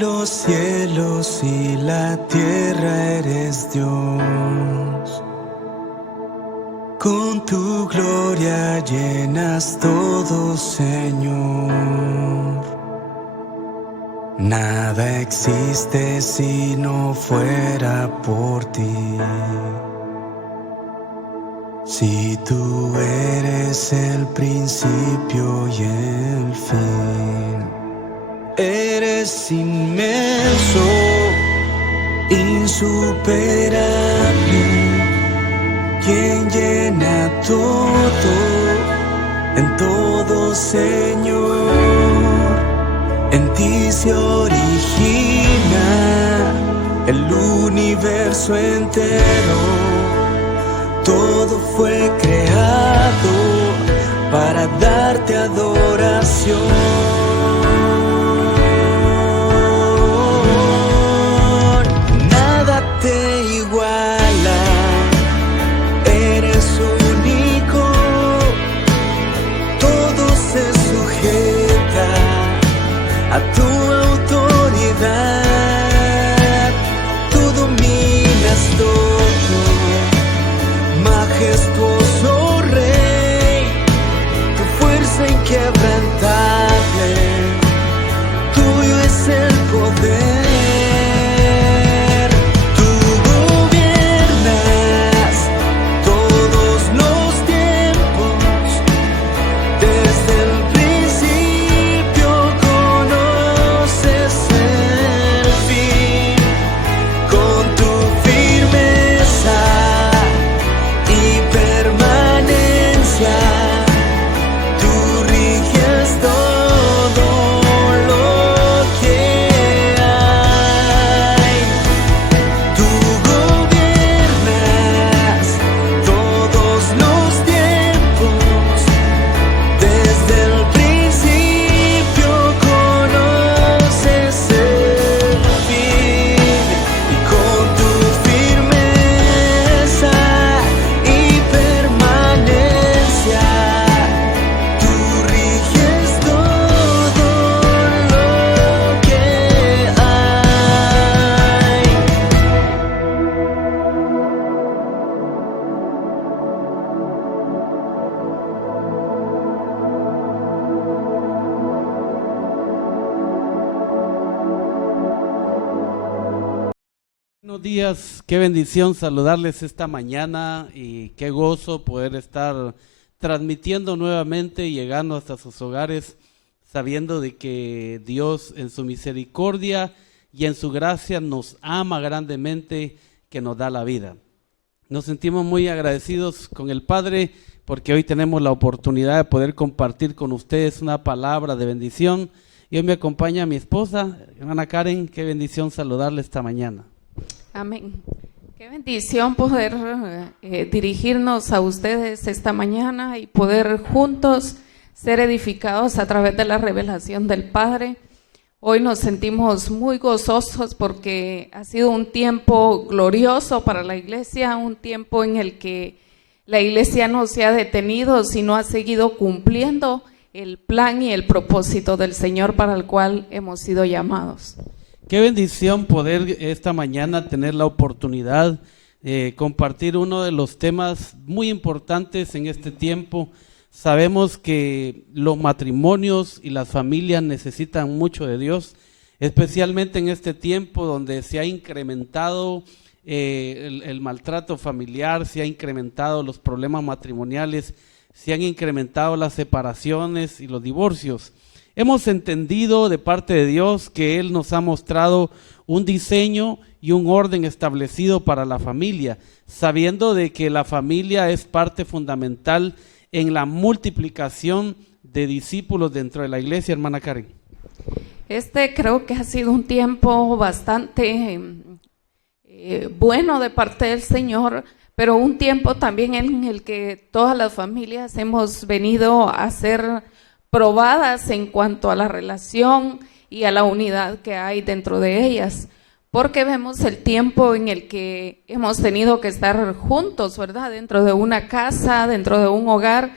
los cielos y la tierra eres Dios. Con tu gloria llenas todo, Señor. Nada existe si no fuera por ti. Si tú eres el principio y el fin. Eres inmenso, insuperable, quien llena todo, en todo, Señor. En ti se origina el universo entero. Todo fue creado para darte adoración. Te iguala, eres único, todo se sujeta a tu autoridad, tú dominas todo, majestuoso Rey, tu fuerza inquebrantable, tuyo es el poder. Buenos días, qué bendición saludarles esta mañana y qué gozo poder estar transmitiendo nuevamente y llegando hasta sus hogares, sabiendo de que Dios en su misericordia y en su gracia nos ama grandemente, que nos da la vida. Nos sentimos muy agradecidos con el Padre porque hoy tenemos la oportunidad de poder compartir con ustedes una palabra de bendición. Y hoy me acompaña mi esposa, hermana Karen, qué bendición saludarle esta mañana. Amén. Qué bendición poder dirigirnos a ustedes esta mañana y poder juntos ser edificados a través de la revelación del Padre. Hoy nos sentimos muy gozosos porque ha sido un tiempo glorioso para la iglesia, un tiempo en el que la iglesia no se ha detenido, sino ha seguido cumpliendo el plan y el propósito del Señor para el cual hemos sido llamados. Qué bendición poder esta mañana tener la oportunidad de compartir uno de los temas muy importantes en este tiempo. Sabemos que los matrimonios y las familias necesitan mucho de Dios, especialmente en este tiempo donde se ha incrementado el maltrato familiar, se ha incrementado los problemas matrimoniales, se han incrementado las separaciones y los divorcios. Hemos entendido de parte de Dios que Él nos ha mostrado un diseño y un orden establecido para la familia, sabiendo de que la familia es parte fundamental en la multiplicación de discípulos dentro de la iglesia, hermana Karen. Creo que ha sido un tiempo bastante bueno de parte del Señor, pero un tiempo también en el que todas las familias hemos venido a ser probadas en cuanto a la relación y a la unidad que hay dentro de ellas, porque vemos el tiempo en el que hemos tenido que estar juntos, ¿verdad? Dentro de una casa, dentro de un hogar,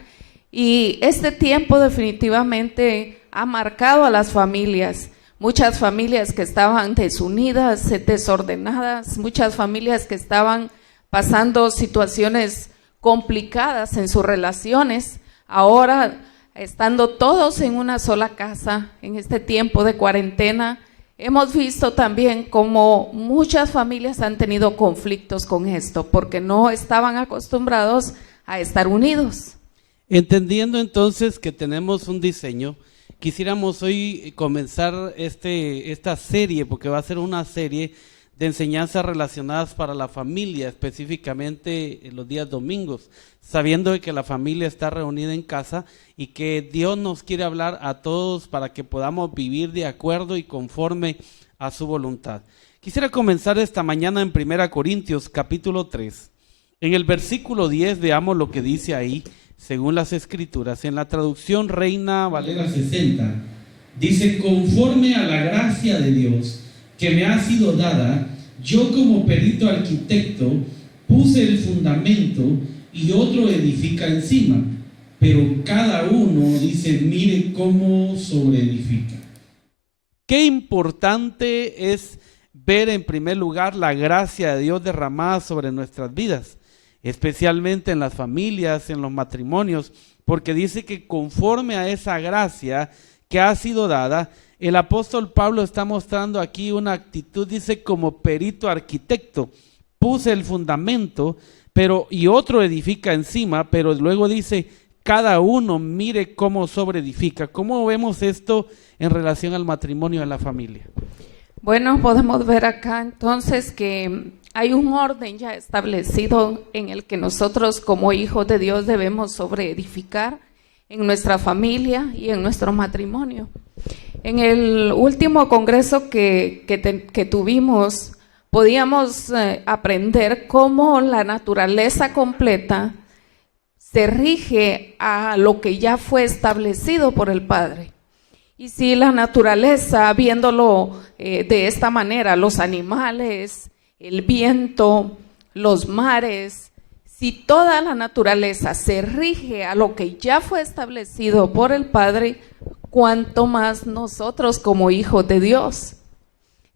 y este tiempo definitivamente ha marcado a las familias. muchas familias que estaban desunidas, desordenadas, muchas familias que estaban pasando situaciones complicadas en sus relaciones. Ahora, estando todos en una sola casa, en este tiempo de cuarentena, hemos visto también cómo muchas familias han tenido conflictos con esto, porque no estaban acostumbrados a estar unidos. Entendiendo entonces que tenemos un diseño, quisiéramos hoy comenzar esta serie, porque va a ser una serie de enseñanzas relacionadas para la familia, específicamente en los días domingos, sabiendo que la familia está reunida en casa y que Dios nos quiere hablar a todos para que podamos vivir de acuerdo y conforme a su voluntad. Quisiera comenzar esta mañana en 1 Corintios capítulo 3. En el versículo 10 veamos lo que dice ahí, según las Escrituras. En la traducción Reina Valera 60, dice: conforme a la gracia de Dios que me ha sido dada, yo como perito arquitecto puse el fundamento y otro edifica encima, pero cada uno dice, mire cómo sobreedifica. Qué importante es ver en primer lugar la gracia de Dios derramada sobre nuestras vidas, especialmente en las familias, en los matrimonios, porque dice que conforme a esa gracia que ha sido dada, el apóstol Pablo está mostrando aquí una actitud, dice, como perito arquitecto, puse el fundamento, y otro edifica encima, pero luego dice, cada uno mire cómo sobreedifica. ¿Cómo vemos esto en relación al matrimonio y a la familia? Bueno, podemos ver acá entonces que hay un orden ya establecido en el que nosotros como hijos de Dios debemos sobreedificar en nuestra familia y en nuestro matrimonio. En el último congreso que tuvimos, podíamos aprender cómo la naturaleza completa se rige a lo que ya fue establecido por el Padre. Y si la naturaleza, viéndolo de esta manera, los animales, el viento, los mares, si toda la naturaleza se rige a lo que ya fue establecido por el Padre, cuánto más nosotros como hijos de Dios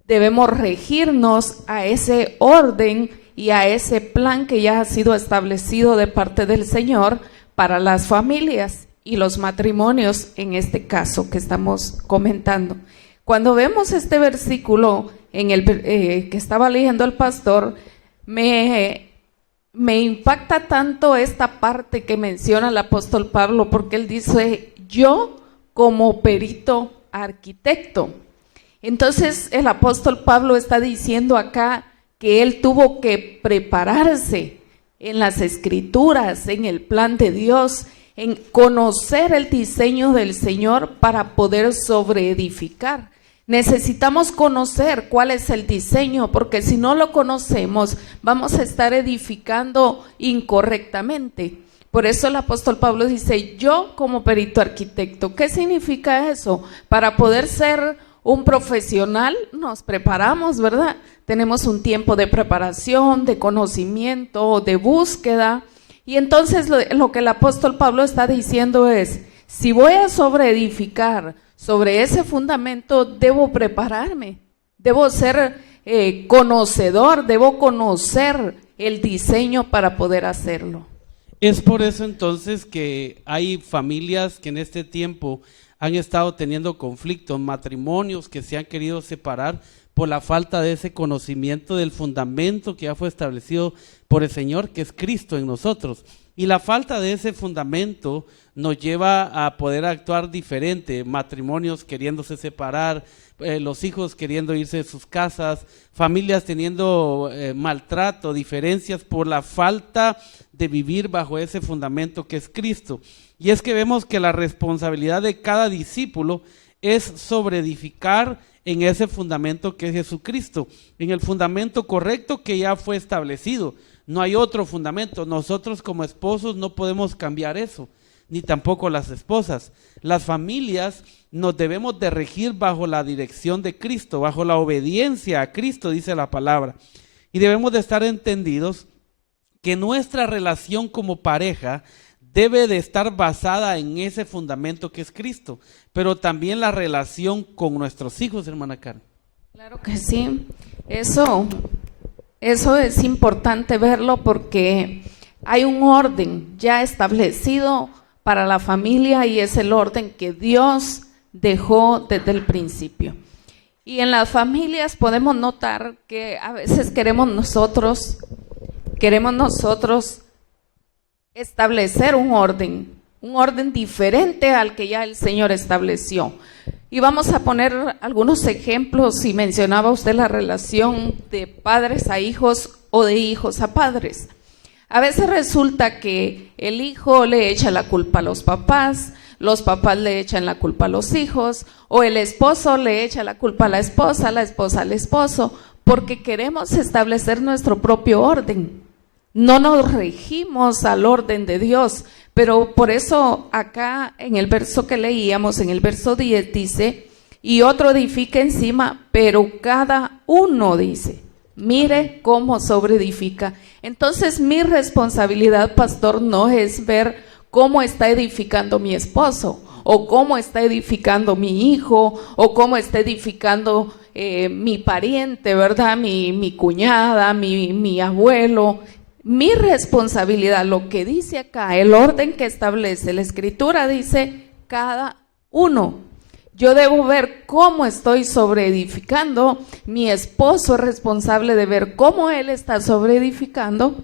debemos regirnos a ese orden y a ese plan que ya ha sido establecido de parte del Señor para las familias y los matrimonios, en este caso que estamos comentando. Cuando vemos este versículo en el que estaba leyendo el pastor, me impacta tanto esta parte que menciona el apóstol Pablo, porque él dice, yo como perito arquitecto. Entonces el apóstol Pablo está diciendo acá que él tuvo que prepararse en las Escrituras, en el plan de Dios, en conocer el diseño del Señor para poder sobreedificar. Necesitamos conocer cuál es el diseño, porque si no lo conocemos, vamos a estar edificando incorrectamente. Por eso el apóstol Pablo dice, yo como perito arquitecto. ¿Qué significa eso? Para poder ser un profesional nos preparamos, ¿verdad? Tenemos un tiempo de preparación, de conocimiento, de búsqueda. Y entonces lo que el apóstol Pablo está diciendo es, si voy a sobreedificar sobre ese fundamento, debo prepararme, debo ser conocedor, debo conocer el diseño para poder hacerlo. Es por eso entonces que hay familias que en este tiempo han estado teniendo conflictos, matrimonios que se han querido separar por la falta de ese conocimiento del fundamento que ya fue establecido por el Señor, que es Cristo en nosotros. Y la falta de ese fundamento nos lleva a poder actuar diferente, matrimonios queriéndose separar, los hijos queriendo irse de sus casas, familias teniendo maltrato, diferencias por la falta de vivir bajo ese fundamento que es Cristo. Y es que vemos que la responsabilidad de cada discípulo es sobreedificar en ese fundamento que es Jesucristo, en el fundamento correcto que ya fue establecido. No hay otro fundamento. Nosotros como esposos no podemos cambiar eso, ni tampoco las esposas. Las familias nos debemos de regir bajo la dirección de Cristo, bajo la obediencia a Cristo, dice la palabra. Y debemos de estar entendidos que nuestra relación como pareja debe de estar basada en ese fundamento que es Cristo, pero también la relación con nuestros hijos, hermana Karen. Claro que sí, eso es importante verlo porque hay un orden ya establecido para la familia y es el orden que Dios dejó desde el principio. Y en las familias podemos notar que a veces queremos nosotros establecer un orden diferente al que ya el Señor estableció. Y vamos a poner algunos ejemplos, si mencionaba usted la relación de padres a hijos o de hijos a padres. A veces resulta que el hijo le echa la culpa a los papás le echan la culpa a los hijos, o el esposo le echa la culpa a la esposa al esposo, porque queremos establecer nuestro propio orden. No nos regimos al orden de Dios, pero por eso acá en el verso que leíamos, en el verso 10 dice, y otro edifica encima, pero cada uno dice, mire cómo sobreedifica. Entonces mi responsabilidad, pastor, no es ver cómo está edificando mi esposo, o cómo está edificando mi hijo, o cómo está edificando mi pariente, ¿verdad? Mi cuñada, mi abuelo. Mi responsabilidad, lo que dice acá, el orden que establece la Escritura, dice cada uno. Yo debo ver cómo estoy sobreedificando. Mi esposo es responsable de ver cómo él está sobreedificando.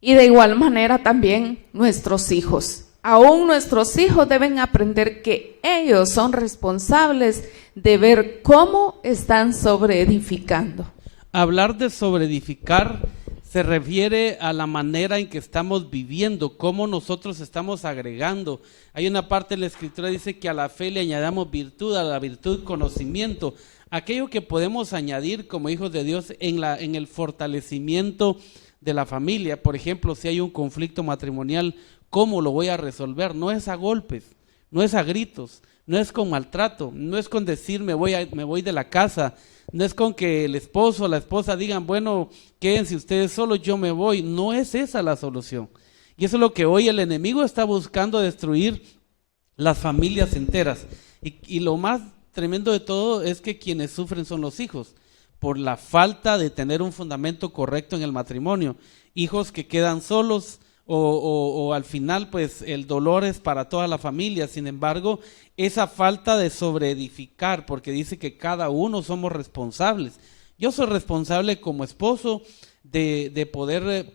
Y de igual manera también nuestros hijos. Aún nuestros hijos deben aprender que ellos son responsables de ver cómo están sobreedificando. Hablar de sobreedificar se refiere a la manera en que estamos viviendo, cómo nosotros estamos agregando. Hay una parte de la Escritura que dice que a la fe le añadamos virtud, a la virtud conocimiento. Aquello que podemos añadir como hijos de Dios en el fortalecimiento de la familia. Por ejemplo, si hay un conflicto matrimonial, ¿cómo lo voy a resolver? No es a golpes, no es a gritos, no es con maltrato, no es con decir me voy de la casa, no es con que el esposo o la esposa digan, bueno, quédense ustedes solos, yo me voy. No es esa la solución. Y eso es lo que hoy el enemigo está buscando, destruir las familias enteras. Y lo más tremendo de todo es que quienes sufren son los hijos, por la falta de tener un fundamento correcto en el matrimonio. Hijos que quedan solos o al final pues el dolor es para toda la familia. Sin embargo, esa falta de sobreedificar, porque dice que cada uno somos responsables. Yo soy responsable como esposo de poder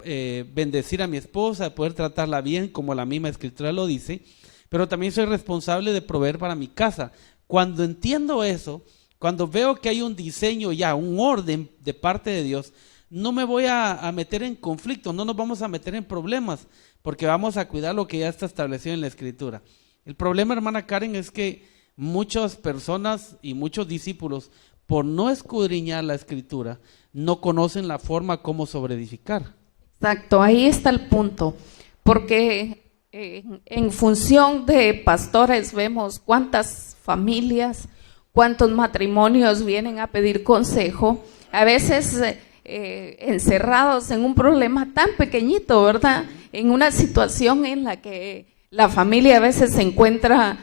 bendecir a mi esposa, de poder tratarla bien, como la misma Escritura lo dice, pero también soy responsable de proveer para mi casa. Cuando entiendo eso, cuando veo que hay un diseño ya, un orden de parte de Dios, no me voy a meter en conflicto, no nos vamos a meter en problemas, porque vamos a cuidar lo que ya está establecido en la Escritura. El problema, hermana Karen, es que muchas personas y muchos discípulos, por no escudriñar la Escritura, no conocen la forma como sobreedificar. Exacto, ahí está el punto, porque en función de pastores vemos cuántas familias, cuántos matrimonios vienen a pedir consejo, a veces encerrados en un problema tan pequeñito, ¿verdad? En una situación en la que la familia a veces se encuentra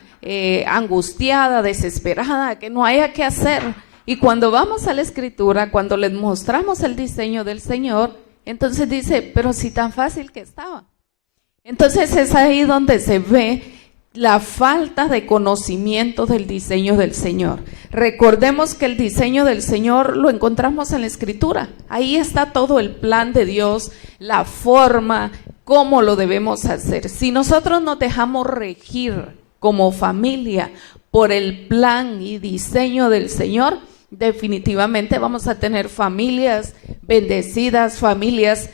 angustiada, desesperada, que no haya qué hacer. Y cuando vamos a la Escritura, cuando les mostramos el diseño del Señor, entonces dice, pero si tan fácil que estaba. Entonces es ahí donde se ve la falta de conocimiento del diseño del Señor. Recordemos que el diseño del Señor lo encontramos en la Escritura. Ahí está todo el plan de Dios, la forma, cómo lo debemos hacer. Si nosotros nos dejamos regir como familia por el plan y diseño del Señor, definitivamente vamos a tener familias bendecidas, familias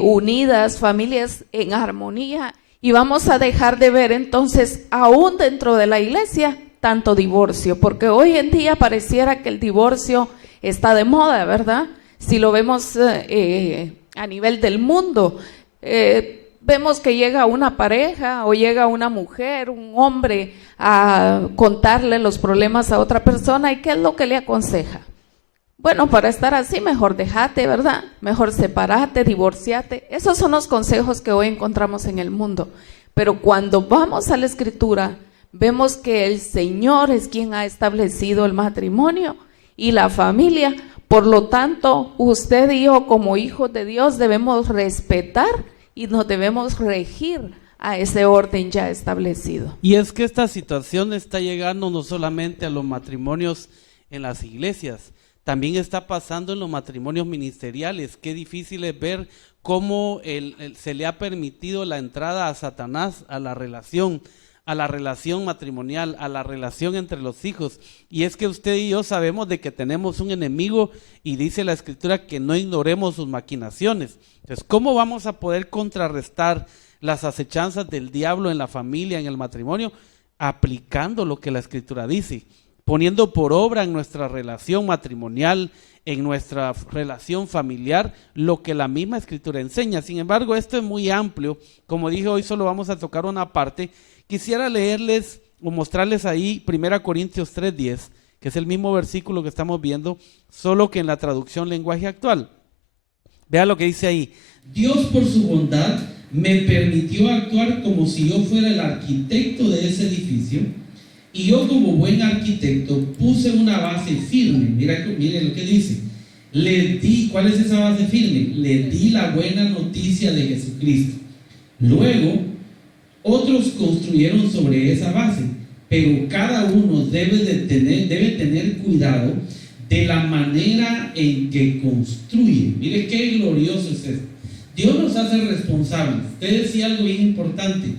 unidas, familias en armonía, y vamos a dejar de ver entonces, aún dentro de la iglesia, tanto divorcio, porque hoy en día pareciera que el divorcio está de moda, ¿verdad? Si lo vemos a nivel del mundo, vemos que llega una pareja o llega una mujer, un hombre a contarle los problemas a otra persona, ¿y qué es lo que le aconseja? Bueno, para estar así, mejor déjate, ¿verdad? Mejor sepárate, divorciate. Esos son los consejos que hoy encontramos en el mundo. Pero cuando vamos a la Escritura, vemos que el Señor es quien ha establecido el matrimonio y la familia. Por lo tanto, usted y yo como hijos de Dios debemos respetar y nos debemos regir a ese orden ya establecido. Y es que esta situación está llegando no solamente a los matrimonios en las iglesias, también está pasando en los matrimonios ministeriales. Qué difícil es ver cómo se le ha permitido la entrada a Satanás a la relación matrimonial, a la relación entre los hijos. Y es que usted y yo sabemos de que tenemos un enemigo y dice la Escritura que no ignoremos sus maquinaciones. Entonces, ¿cómo vamos a poder contrarrestar las acechanzas del diablo en la familia, en el matrimonio? Aplicando lo que la Escritura dice, poniendo por obra en nuestra relación matrimonial, en nuestra relación familiar, lo que la misma Escritura enseña. Sin embargo, esto es muy amplio. Como dije, hoy solo vamos a tocar una parte. Quisiera leerles o mostrarles ahí 1 Corintios 3:10, que es el mismo versículo que estamos viendo, solo que en la traducción lenguaje actual. Vea lo que dice ahí. Dios, por su bondad, me permitió actuar como si yo fuera el arquitecto de ese edificio, y yo, como buen arquitecto, puse una base firme. Mire lo que dice. ¿Cuál es esa base firme? Le di la buena noticia de Jesucristo. Luego, otros construyeron sobre esa base, pero cada uno debe tener cuidado de la manera en que construye. Mire qué glorioso es esto. Dios nos hace responsables. Usted decía algo bien importante.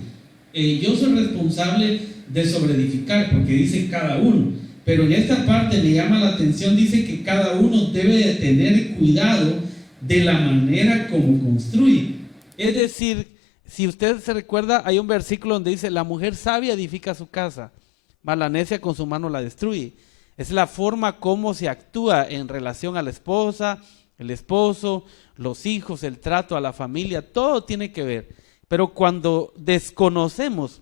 Yo soy responsable de sobreedificar, porque dice cada uno, pero en esta parte me llama la atención, dice que cada uno debe de tener cuidado de la manera como construye. Es decir, si usted se recuerda, hay un versículo donde dice: la mujer sabia edifica su casa, mas la necia con su mano la destruye. Es la forma como se actúa en relación a la esposa, el esposo, los hijos, el trato a la familia, todo tiene que ver. Pero cuando desconocemos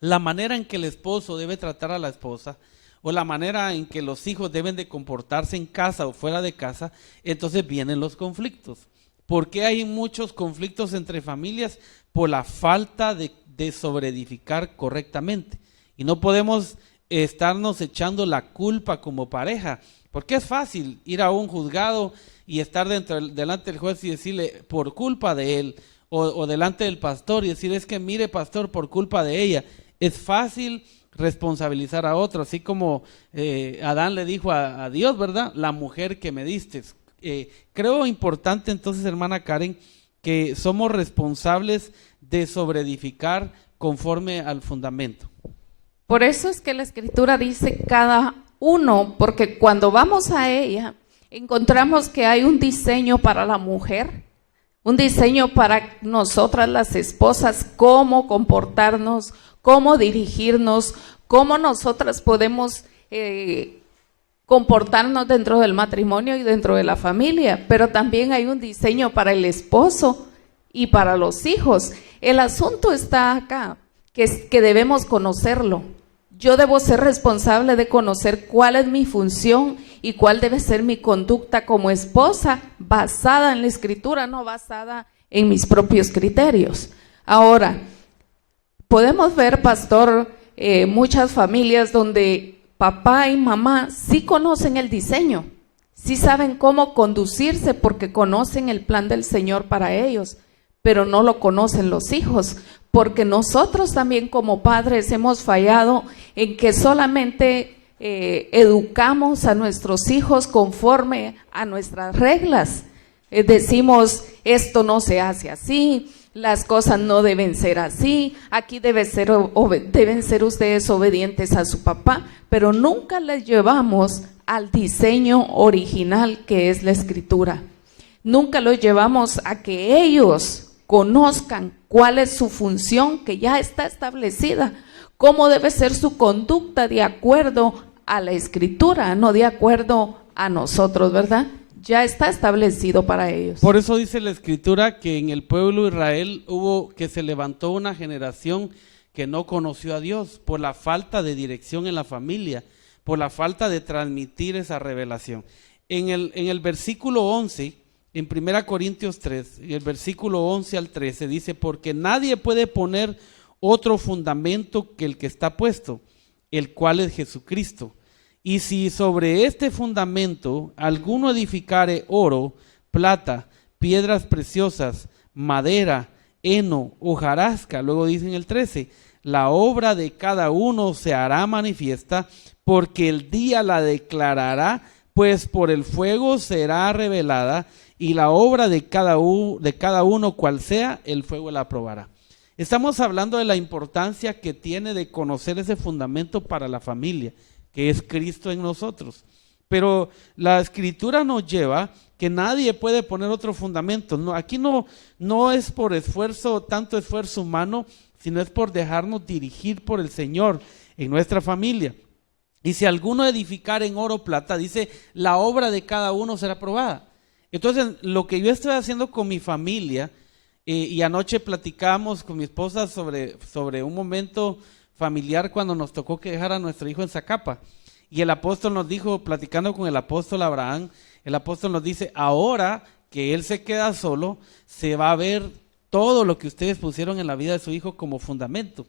la manera en que el esposo debe tratar a la esposa, o la manera en que los hijos deben de comportarse en casa o fuera de casa, entonces vienen los conflictos. ¿Por qué hay muchos conflictos entre familias? Por la falta de sobreedificar correctamente. Y no podemos estarnos echando la culpa como pareja, porque es fácil ir a un juzgado y estar delante del juez y decirle por culpa de él, o delante del pastor y decir: es que mire, pastor, por culpa de ella. Es fácil responsabilizar a otro, así como Adán le dijo a Dios, ¿verdad? La mujer que me diste. Creo importante entonces, hermana Karen, que somos responsables de sobreedificar conforme al fundamento. Por eso es que la Escritura dice cada uno, porque cuando vamos a ella encontramos que hay un diseño para la mujer, un diseño para nosotras las esposas, cómo comportarnos, cómo dirigirnos, cómo nosotras podemos comportarnos dentro del matrimonio y dentro de la familia, pero también hay un diseño para el esposo y para los hijos. El asunto está acá, que debemos conocerlo. Yo debo ser responsable de conocer cuál es mi función y cuál debe ser mi conducta como esposa, basada en la Escritura, no basada en mis propios criterios. Ahora, podemos ver, pastor, muchas familias donde papá y mamá sí conocen el diseño, sí saben cómo conducirse porque conocen el plan del Señor para ellos, pero no lo conocen los hijos, porque nosotros también como padres hemos fallado en que solamente educamos a nuestros hijos conforme a nuestras reglas. Decimos: esto no se hace así, las cosas no deben ser así, aquí deben ser ustedes obedientes a su papá, pero nunca les llevamos al diseño original que es la Escritura. Nunca los llevamos a que ellos conozcan cuál es su función que ya está establecida, cómo debe ser su conducta de acuerdo a la Escritura, no de acuerdo a nosotros, ¿verdad? Ya está establecido para ellos. Por eso dice la Escritura que en el pueblo de Israel se levantó una generación que no conoció a Dios por la falta de dirección en la familia, por la falta de transmitir esa revelación. En el versículo 11, en 1 Corintios 3, en el versículo 11 al 13 dice: porque nadie puede poner otro fundamento que el que está puesto, el cual es Jesucristo. Y si sobre este fundamento alguno edificare oro, plata, piedras preciosas, madera, heno, hojarasca, luego dice en el 13, la obra de cada uno se hará manifiesta, porque el día la declarará, pues por el fuego será revelada, y la obra de cada uno cual sea, el fuego la aprobará. Estamos hablando de la importancia que tiene de conocer ese fundamento para la familia, que es Cristo en nosotros. Pero la Escritura nos lleva que nadie puede poner otro fundamento. No, aquí no es por esfuerzo, tanto esfuerzo humano, sino es por dejarnos dirigir por el Señor en nuestra familia. Y si alguno edificar en oro o plata, dice, la obra de cada uno será aprobada. Entonces, lo que yo estoy haciendo con mi familia, y anoche platicamos con mi esposa sobre un momento familiar cuando nos tocó que dejar a nuestro hijo en Zacapa. Y el apóstol nos dijo, platicando con el apóstol Abraham, el apóstol nos dice, ahora que él se queda solo, se va a ver todo lo que ustedes pusieron en la vida de su hijo como fundamento.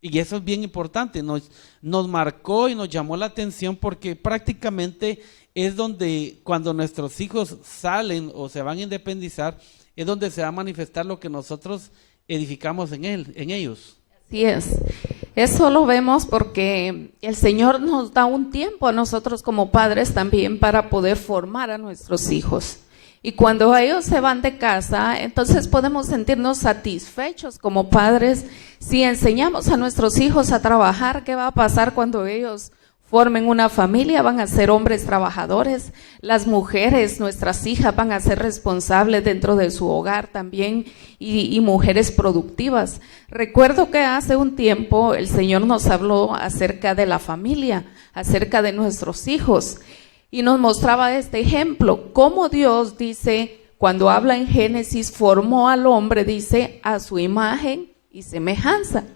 Y eso es bien importante, nos marcó y nos llamó la atención porque prácticamente es donde cuando nuestros hijos salen o se van a independizar, es donde se va a manifestar lo que nosotros edificamos en ellos. Así es. Eso lo vemos porque el Señor nos da un tiempo a nosotros como padres también para poder formar a nuestros hijos. Y cuando ellos se van de casa, entonces podemos sentirnos satisfechos como padres. Si enseñamos a nuestros hijos a trabajar, ¿qué va a pasar cuando ellos formen una familia? Van a ser hombres trabajadores. Las mujeres, nuestras hijas, van a ser responsables dentro de su hogar también y mujeres productivas. Recuerdo que hace un tiempo el Señor nos habló acerca de la familia, acerca de nuestros hijos. Y nos mostraba este ejemplo, cómo Dios dice, cuando habla en Génesis, formó al hombre, dice, a su imagen y semejanza.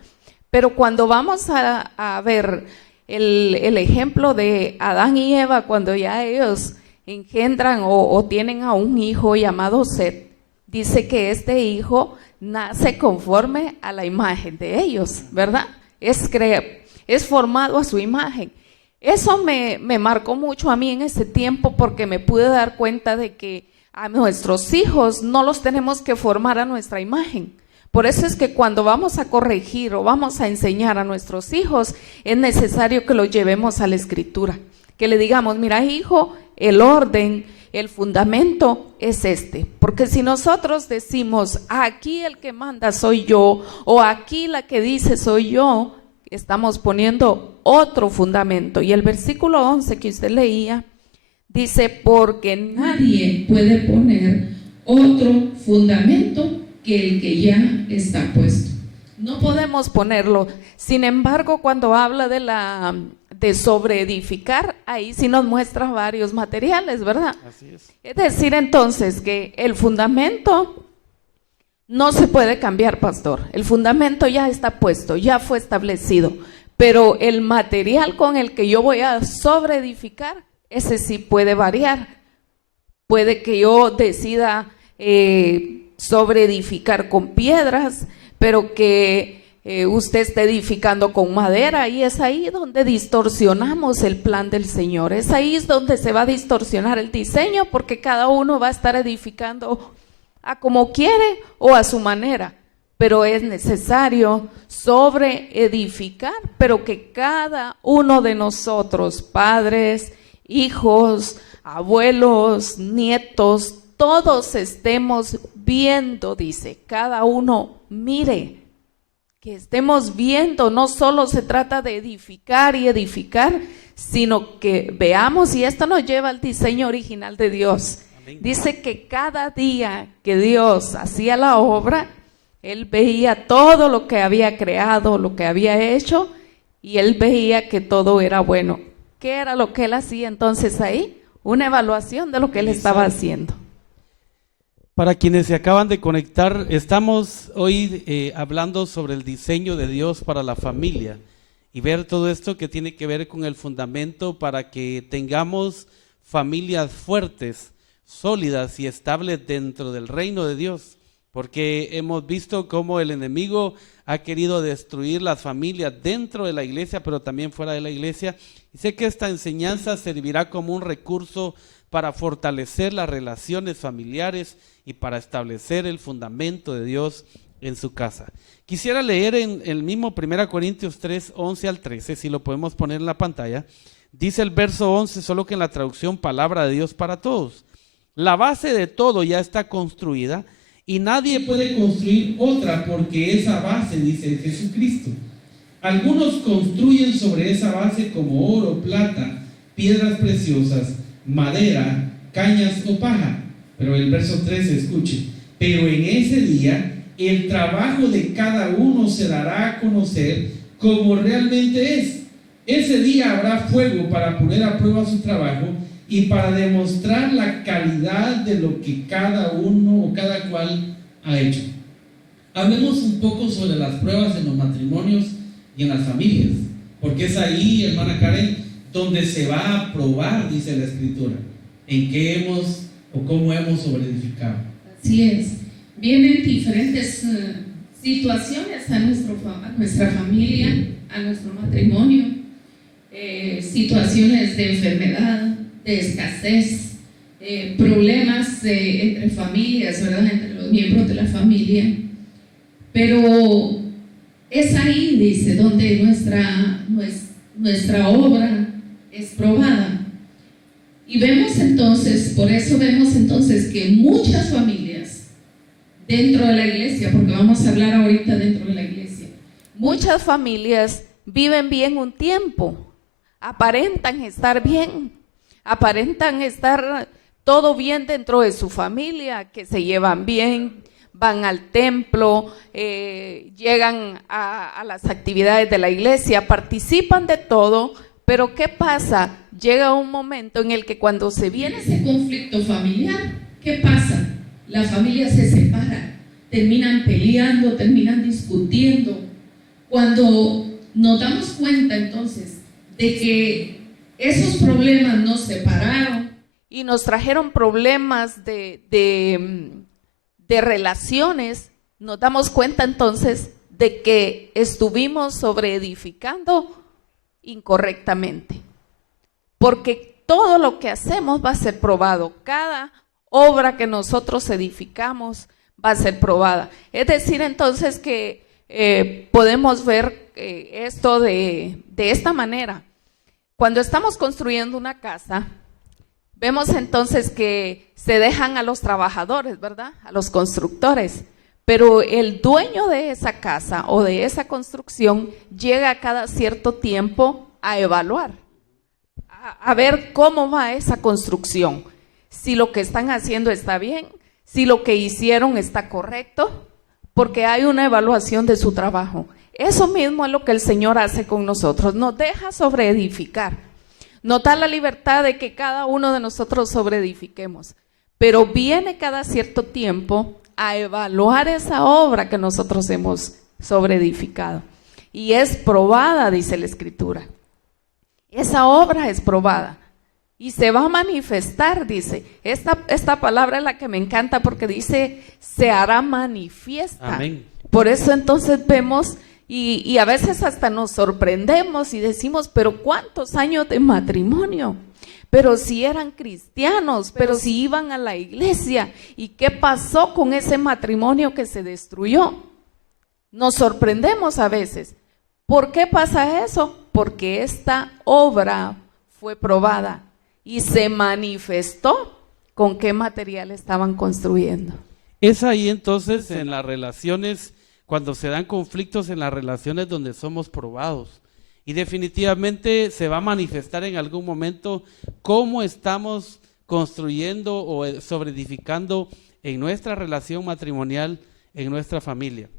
Pero cuando vamos a ver el ejemplo de Adán y Eva, cuando ya ellos engendran o tienen a un hijo llamado Set, dice que este hijo nace conforme a la imagen de ellos, ¿verdad? Es formado a su imagen. Eso me marcó mucho a mí en ese tiempo porque me pude dar cuenta de que a nuestros hijos no los tenemos que formar a nuestra imagen. Por eso es que cuando vamos a corregir o vamos a enseñar a nuestros hijos, es necesario que los llevemos a la Escritura. Que le digamos, mira hijo, el orden, el fundamento es este. Porque si nosotros decimos, aquí el que manda soy yo, o aquí la que dice soy yo, estamos poniendo otro fundamento. Y el versículo 11 que usted leía, dice, porque nadie puede poner otro fundamento que el que ya está puesto. No podemos ponerlo. Sin embargo, cuando habla de sobreedificar, ahí sí nos muestra varios materiales, ¿verdad? Así es. Es decir, entonces, que el fundamento no se puede cambiar, pastor. El fundamento ya está puesto, ya fue establecido. Pero el material con el que yo voy a sobreedificar, ese sí puede variar. Puede que yo decida sobreedificar con piedras, pero que usted esté edificando con madera, y es ahí donde distorsionamos el plan del Señor. Es ahí donde se va a distorsionar el diseño, porque cada uno va a estar edificando a como quiere o a su manera. Pero es necesario sobreedificar, pero que cada uno de nosotros, padres, hijos, abuelos, nietos, todos estemos viendo, dice, cada uno mire, que estemos viendo. No solo se trata de edificar y edificar, sino que veamos, y esto nos lleva al diseño original de Dios. Amén. Dice que cada día que Dios hacía la obra, Él veía todo lo que había creado, lo que había hecho, y Él veía que todo era bueno. ¿Qué era lo que Él hacía entonces ahí? Una evaluación de lo que Él estaba haciendo. Para quienes se acaban de conectar, estamos hoy hablando sobre el diseño de Dios para la familia y ver todo esto que tiene que ver con el fundamento para que tengamos familias fuertes, sólidas y estables dentro del reino de Dios, porque hemos visto cómo el enemigo ha querido destruir las familias dentro de la iglesia, pero también fuera de la iglesia. Y sé que esta enseñanza servirá como un recurso para fortalecer las relaciones familiares y para establecer el fundamento de Dios en su casa. Quisiera leer en el mismo 1 Corintios 3, 11 al 13, si lo podemos poner en la pantalla. Dice el verso 11, solo que en la traducción Palabra de Dios para Todos: la base de todo ya está construida y nadie puede construir otra, porque esa base, dice, Jesucristo. Algunos construyen sobre esa base como oro, plata, piedras preciosas, madera, cañas o paja. Pero el verso 13, escuche: pero en ese día el trabajo de cada uno se dará a conocer como realmente es. Ese día habrá fuego para poner a prueba su trabajo y para demostrar la calidad de lo que cada uno o cada cual ha hecho. Hablemos un poco sobre las pruebas en los matrimonios y en las familias, porque es ahí, hermana Karen, donde se va a probar, dice la Escritura, en qué hemos o cómo hemos sobreedificado. Así es, vienen diferentes situaciones a nuestra familia, a nuestro matrimonio, situaciones de enfermedad, de escasez, problemas entre familias, ¿verdad?, entre los miembros de la familia. Pero es ahí, dice, donde nuestra obra es probada. Y vemos entonces, por eso vemos entonces que muchas familias dentro de la iglesia, porque vamos a hablar ahorita dentro de la iglesia, muchas familias viven bien un tiempo, aparentan estar bien, aparentan estar todo bien dentro de su familia, que se llevan bien, van al templo, llegan a las actividades de la iglesia, participan de todo, pero ¿qué pasa? Llega un momento en el que cuando se viene ese conflicto familiar, ¿qué pasa? La familia se separa, terminan peleando, terminan discutiendo. Cuando nos damos cuenta entonces de que esos problemas nos separaron y nos trajeron problemas de relaciones, nos damos cuenta entonces de que estuvimos sobreedificando incorrectamente, porque todo lo que hacemos va a ser probado, cada obra que nosotros edificamos va a ser probada. Es decir, entonces que podemos ver esto de esta manera. Cuando estamos construyendo una casa, vemos entonces que se dejan a los trabajadores, ¿verdad?, a los constructores, pero el dueño de esa casa o de esa construcción llega cada cierto tiempo a evaluar, a ver cómo va esa construcción, si lo que están haciendo está bien, si lo que hicieron está correcto, porque hay una evaluación de su trabajo. Eso mismo es lo que el Señor hace con nosotros, nos deja sobreedificar, nos da la libertad de que cada uno de nosotros sobreedifiquemos, pero viene cada cierto tiempo a evaluar esa obra que nosotros hemos sobreedificado. Y es probada, dice la Escritura. Esa obra es probada y se va a manifestar, dice. Esta palabra es la que me encanta porque dice, se hará manifiesta. Amén. Por eso entonces vemos y a veces hasta nos sorprendemos y decimos, pero ¿cuántos años de matrimonio? Pero si eran cristianos, pero si iban a la iglesia, ¿y qué pasó con ese matrimonio que se destruyó? Nos sorprendemos a veces. ¿Por qué pasa eso? Porque esta obra fue probada y se manifestó con qué material estaban construyendo. Es ahí entonces en las relaciones, cuando se dan conflictos en las relaciones donde somos probados. Y definitivamente se va a manifestar en algún momento cómo estamos construyendo o sobreedificando en nuestra relación matrimonial, en nuestra familia.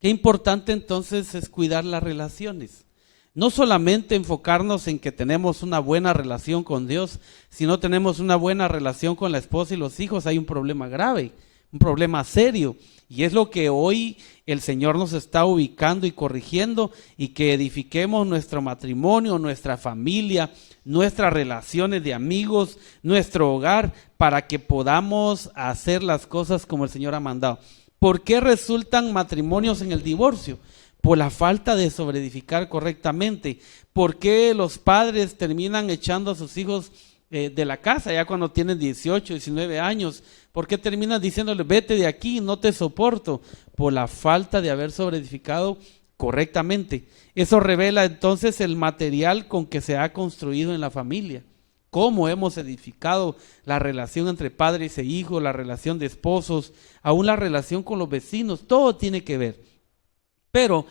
Qué importante entonces es cuidar las relaciones. No solamente enfocarnos en que tenemos una buena relación con Dios, si no tenemos una buena relación con la esposa y los hijos, hay un problema grave, un problema serio. Y es lo que hoy el Señor nos está ubicando y corrigiendo, y que edifiquemos nuestro matrimonio, nuestra familia, nuestras relaciones de amigos, nuestro hogar, para que podamos hacer las cosas como el Señor ha mandado. ¿Por qué resultan matrimonios en el divorcio? Por la falta de sobreedificar correctamente. ¿Por qué los padres terminan echando a sus hijos de la casa ya cuando tienen 18, 19 años? ¿Por qué terminan diciéndole vete de aquí, no te soporto? Por la falta de haber sobreedificado correctamente. Eso revela entonces el material con que se ha construido en la familia. Cómo hemos edificado la relación entre padres e hijos, la relación de esposos, aún la relación con los vecinos, todo tiene que ver. Pero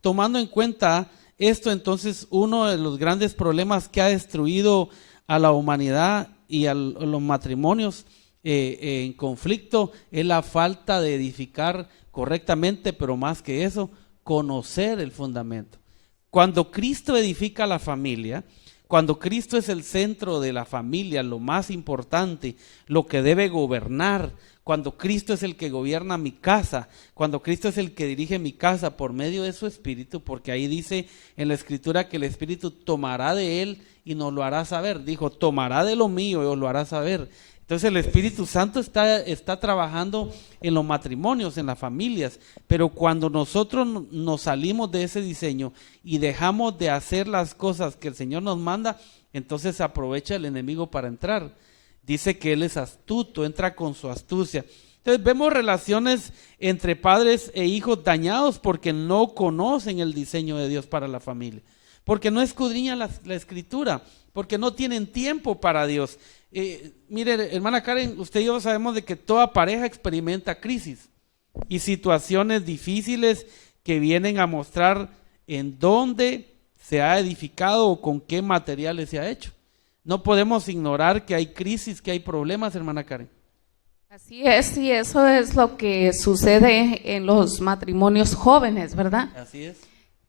tomando en cuenta esto, entonces uno de los grandes problemas que ha destruido a la humanidad y a los matrimonios en conflicto es la falta de edificar correctamente, pero más que eso, conocer el fundamento. Cuando Cristo edifica la familia, cuando Cristo es el centro de la familia, lo más importante, lo que debe gobernar, cuando Cristo es el que gobierna mi casa, cuando Cristo es el que dirige mi casa por medio de su Espíritu, porque ahí dice en la Escritura que el Espíritu tomará de él y nos lo hará saber. Dijo, tomará de lo mío y os lo hará saber. Entonces el Espíritu Santo está trabajando en los matrimonios, en las familias, pero cuando nosotros nos salimos de ese diseño y dejamos de hacer las cosas que el Señor nos manda, entonces aprovecha el enemigo para entrar. Dice que él es astuto, entra con su astucia. Entonces vemos relaciones entre padres e hijos dañados porque no conocen el diseño de Dios para la familia, porque no escudriñan la Escritura, porque no tienen tiempo para Dios. Mire, hermana Karen, usted y yo sabemos de que toda pareja experimenta crisis y situaciones difíciles que vienen a mostrar en dónde se ha edificado o con qué materiales se ha hecho. No podemos ignorar que hay crisis, que hay problemas, hermana Karen. Así es, y eso es lo que sucede en los matrimonios jóvenes, ¿verdad? Así es.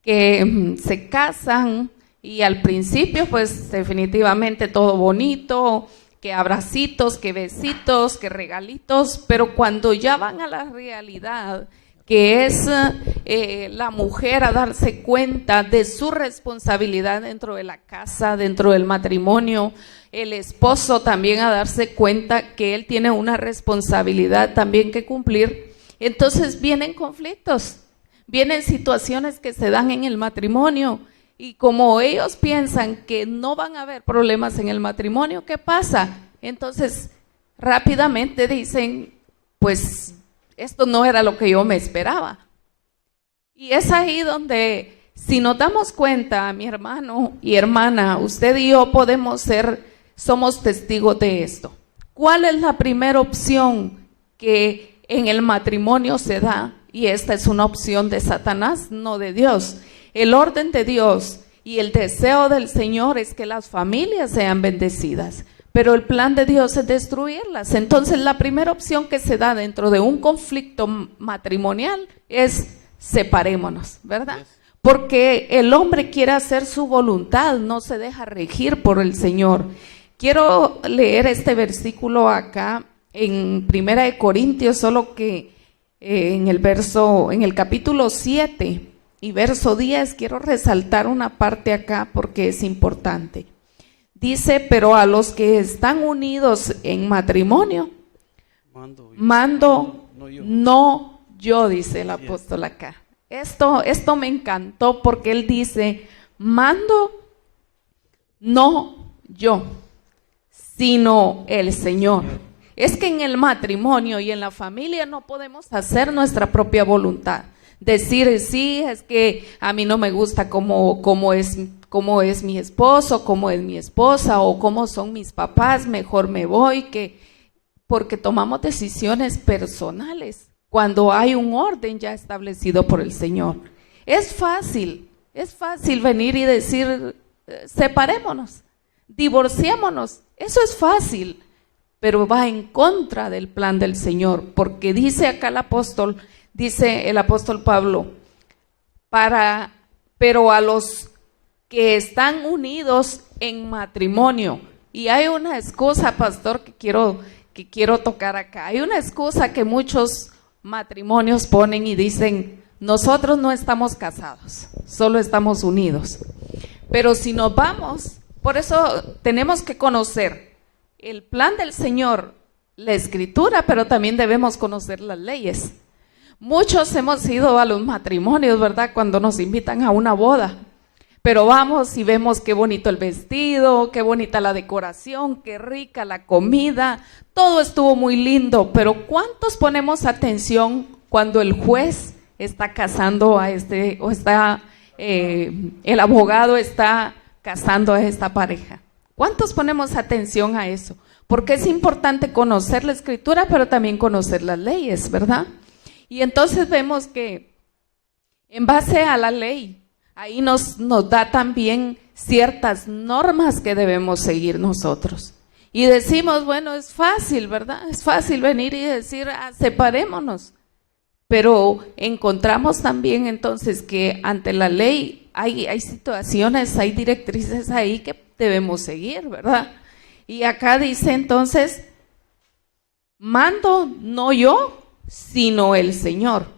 Que se casan y al principio pues definitivamente todo bonito, que abracitos, que besitos, que regalitos, pero cuando ya van a la realidad, que es la mujer a darse cuenta de su responsabilidad dentro de la casa, dentro del matrimonio, el esposo también a darse cuenta que él tiene una responsabilidad también que cumplir, entonces vienen conflictos, vienen situaciones que se dan en el matrimonio. Y como ellos piensan que no van a haber problemas en el matrimonio, ¿qué pasa? Entonces, rápidamente dicen, pues, esto no era lo que yo me esperaba. Y es ahí donde, si nos damos cuenta, mi hermano y hermana, usted y yo somos testigos de esto. ¿Cuál es la primera opción que en el matrimonio se da? Y esta es una opción de Satanás, no de Dios. El orden de Dios y el deseo del Señor es que las familias sean bendecidas, pero el plan de Dios es destruirlas. Entonces la primera opción que se da dentro de un conflicto matrimonial es separémonos, ¿verdad? Porque el hombre quiere hacer su voluntad, no se deja regir por el Señor. Quiero leer este versículo acá en 1 Corintios, solo que en el capítulo 7 y verso 10, quiero resaltar una parte acá porque es importante. Dice, pero a los que están unidos en matrimonio, mando no yo, dice el apóstol acá. Esto me encantó porque él dice, mando no yo, sino el Señor. Es que en el matrimonio y en la familia no podemos hacer nuestra propia voluntad. Decir, sí, es que a mí no me gusta cómo es mi esposo, cómo es mi esposa o cómo son mis papás, mejor me voy, porque tomamos decisiones personales cuando hay un orden ya establecido por el Señor. Es fácil venir y decir, separémonos, divorciémonos, eso es fácil, pero va en contra del plan del Señor, porque dice acá dice el apóstol Pablo, pero a los que están unidos en matrimonio, y hay una excusa, pastor, que quiero tocar acá, hay una excusa que muchos matrimonios ponen y dicen, nosotros no estamos casados, solo estamos unidos, pero si nos vamos, por eso tenemos que conocer el plan del Señor la escritura, pero también debemos conocer las leyes. Muchos hemos ido a los matrimonios, ¿verdad? Cuando nos invitan a una boda. Pero vamos y vemos qué bonito el vestido, qué bonita la decoración, qué rica la comida, todo estuvo muy lindo, pero ¿cuántos ponemos atención cuando el juez está casando a o está, el abogado está casando a esta pareja? ¿Cuántos ponemos atención a eso? Porque es importante conocer la escritura, pero también conocer las leyes, ¿verdad? Y entonces vemos que en base a la ley, ahí nos da también ciertas normas que debemos seguir nosotros. Y decimos, bueno, es fácil, ¿verdad? Es fácil venir y decir, separémonos. Pero encontramos también entonces que ante la ley hay situaciones, hay directrices ahí que debemos seguir, ¿verdad? Y acá dice entonces, mando no yo, sino el Señor.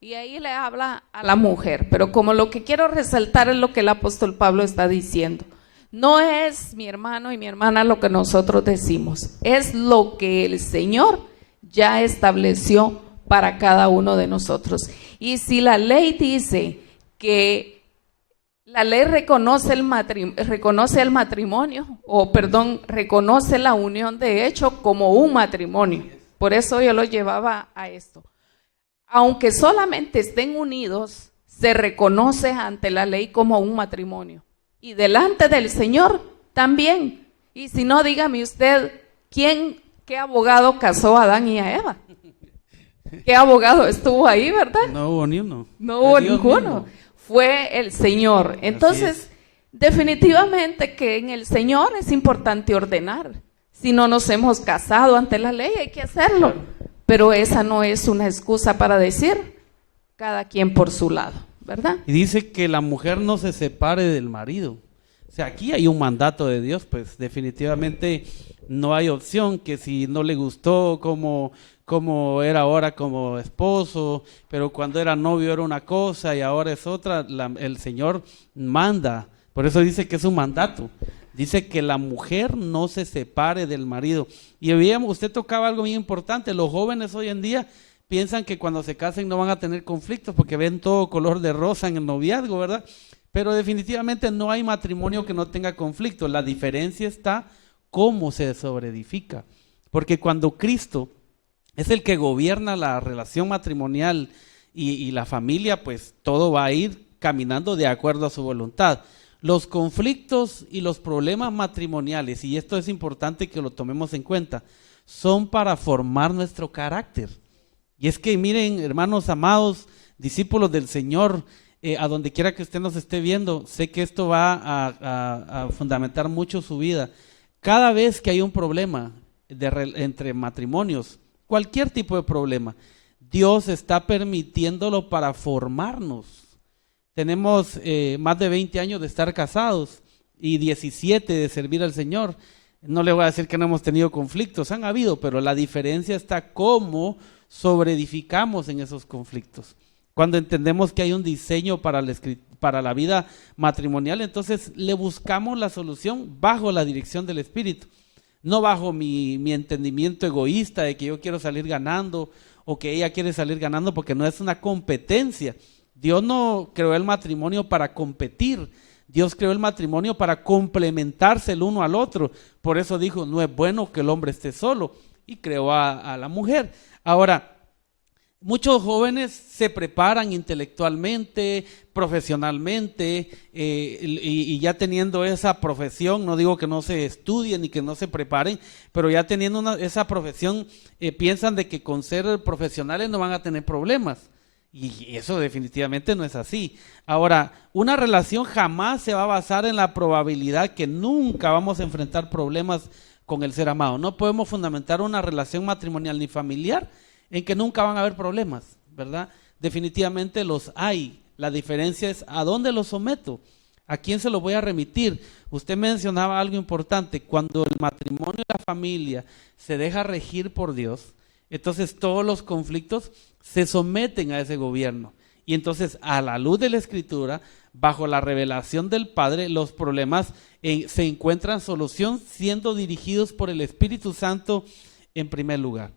Y ahí le habla a la mujer, pero como lo que quiero resaltar es lo que el apóstol Pablo está diciendo. No es mi hermano y mi hermana lo que nosotros decimos, es lo que el Señor ya estableció para cada uno de nosotros. Y si la ley dice que la ley reconoce el matrimonio, reconoce la unión de hecho como un matrimonio. Por eso yo lo llevaba a esto. Aunque solamente estén unidos, se reconoce ante la ley como un matrimonio. Y delante del Señor también. Y si no, dígame usted, ¿qué abogado casó a Adán y a Eva? ¿Qué abogado estuvo ahí, verdad? No hubo ni uno. No hubo ninguno. Fue el Señor. Entonces, definitivamente que en el Señor es importante ordenar. Si no nos hemos casado ante la ley, hay que hacerlo. Pero esa no es una excusa para decir cada quien por su lado, ¿verdad? Y dice que la mujer no se separe del marido. O sea, aquí hay un mandato de Dios, pues definitivamente no hay opción que si no le gustó como era ahora como esposo, pero cuando era novio era una cosa y ahora es otra, el Señor manda. Por eso dice que es un mandato. Dice que la mujer no se separe del marido. Y veíamos, usted tocaba algo muy importante. Los jóvenes hoy en día piensan que cuando se casen no van a tener conflictos porque ven todo color de rosa en el noviazgo, ¿verdad? Pero definitivamente no hay matrimonio que no tenga conflicto. La diferencia está cómo se sobreedifica. Porque cuando Cristo es el que gobierna la relación matrimonial y la familia, pues todo va a ir caminando de acuerdo a su voluntad. Los conflictos y los problemas matrimoniales, y esto es importante que lo tomemos en cuenta, son para formar nuestro carácter. Y es que miren, hermanos amados, discípulos del Señor, a donde quiera que usted nos esté viendo, sé que esto va a fundamentar mucho su vida. Cada vez que hay un problema entre matrimonios, cualquier tipo de problema, Dios está permitiéndolo para formarnos. Tenemos más de 20 años de estar casados y 17 de servir al Señor. No le voy a decir que no hemos tenido conflictos, han habido, pero la diferencia está cómo sobreedificamos en esos conflictos. Cuando entendemos que hay un diseño para la vida matrimonial, entonces le buscamos la solución bajo la dirección del Espíritu, no bajo mi entendimiento egoísta de que yo quiero salir ganando o que ella quiere salir ganando, porque no es una competencia. Dios no creó el matrimonio para competir, Dios creó el matrimonio para complementarse el uno al otro. Por eso dijo, no es bueno que el hombre esté solo, y creó a la mujer. Ahora, muchos jóvenes se preparan intelectualmente, profesionalmente, y ya teniendo esa profesión, no digo que no se estudien ni que no se preparen, pero ya teniendo esa profesión, piensan de que con ser profesionales no van a tener problemas. Y eso definitivamente no es así. Ahora, una relación jamás se va a basar en la probabilidad que nunca vamos a enfrentar problemas con el ser amado. No podemos fundamentar una relación matrimonial ni familiar en que nunca van a haber problemas, ¿verdad? Definitivamente los hay. La diferencia es a dónde los someto, a quién se los voy a remitir. Usted mencionaba algo importante, cuando el matrimonio y la familia se deja regir por Dios, entonces todos los conflictos se someten a ese gobierno. Y entonces, a la luz de la Escritura, bajo la revelación del Padre, los problemas se encuentran solución siendo dirigidos por el Espíritu Santo en primer lugar.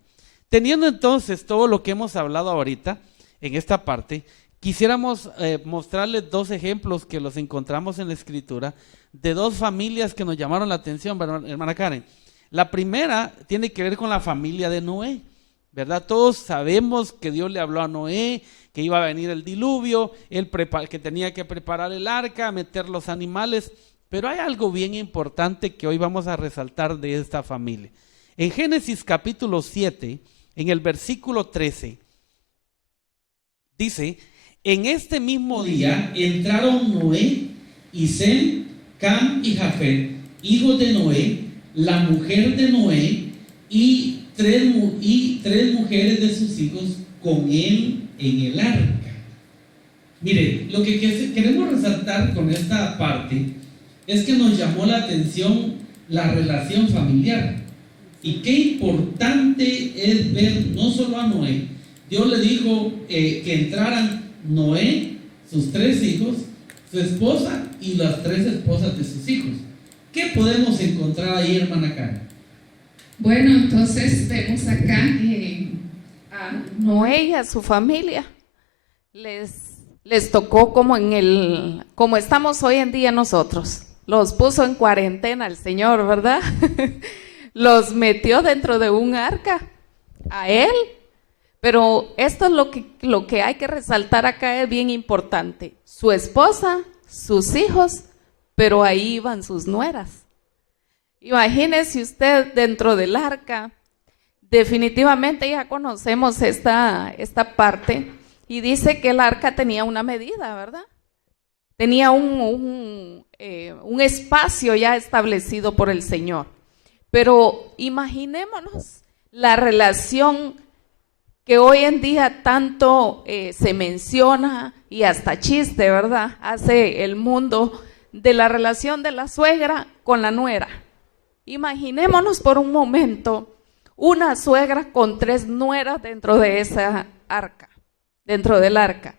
Teniendo entonces todo lo que hemos hablado ahorita en esta parte, quisiéramos mostrarles dos ejemplos que los encontramos en la Escritura de dos familias que nos llamaron la atención, hermana Karen. La primera tiene que ver con la familia de Noé, ¿verdad? Todos sabemos que Dios le habló a Noé, que iba a venir el diluvio, que tenía que preparar el arca, meter los animales, pero hay algo bien importante que hoy vamos a resaltar de esta familia. En Génesis capítulo 7, en el versículo 13, dice: en este mismo día entraron Noé y Sem, Cam y Jafet, hijos de Noé, la mujer de Noé y tres mujeres de sus hijos con él en el arca. Mire, lo que queremos resaltar con esta parte es que nos llamó la atención la relación familiar. Y qué importante es ver no solo a Noé. Dios le dijo que entraran Noé, sus tres hijos, su esposa y las tres esposas de sus hijos. ¿Qué podemos encontrar ahí, hermana Karen? Bueno, entonces vemos acá a Noé y a su familia les tocó como estamos hoy en día nosotros. Los puso en cuarentena el Señor, ¿verdad? Los metió dentro de un arca a él. Pero esto es lo que hay que resaltar acá, es bien importante. Su esposa, sus hijos, pero ahí iban sus nueras. Imagínese usted dentro del arca. Definitivamente ya conocemos esta parte, y dice que el arca tenía una medida, ¿verdad? Tenía un espacio ya establecido por el Señor. Pero imaginémonos la relación que hoy en día tanto se menciona y hasta chiste, ¿verdad? Hace el mundo de la relación de la suegra con la nuera. Imaginémonos por un momento una suegra con tres nueras dentro de esa arca, dentro del arca.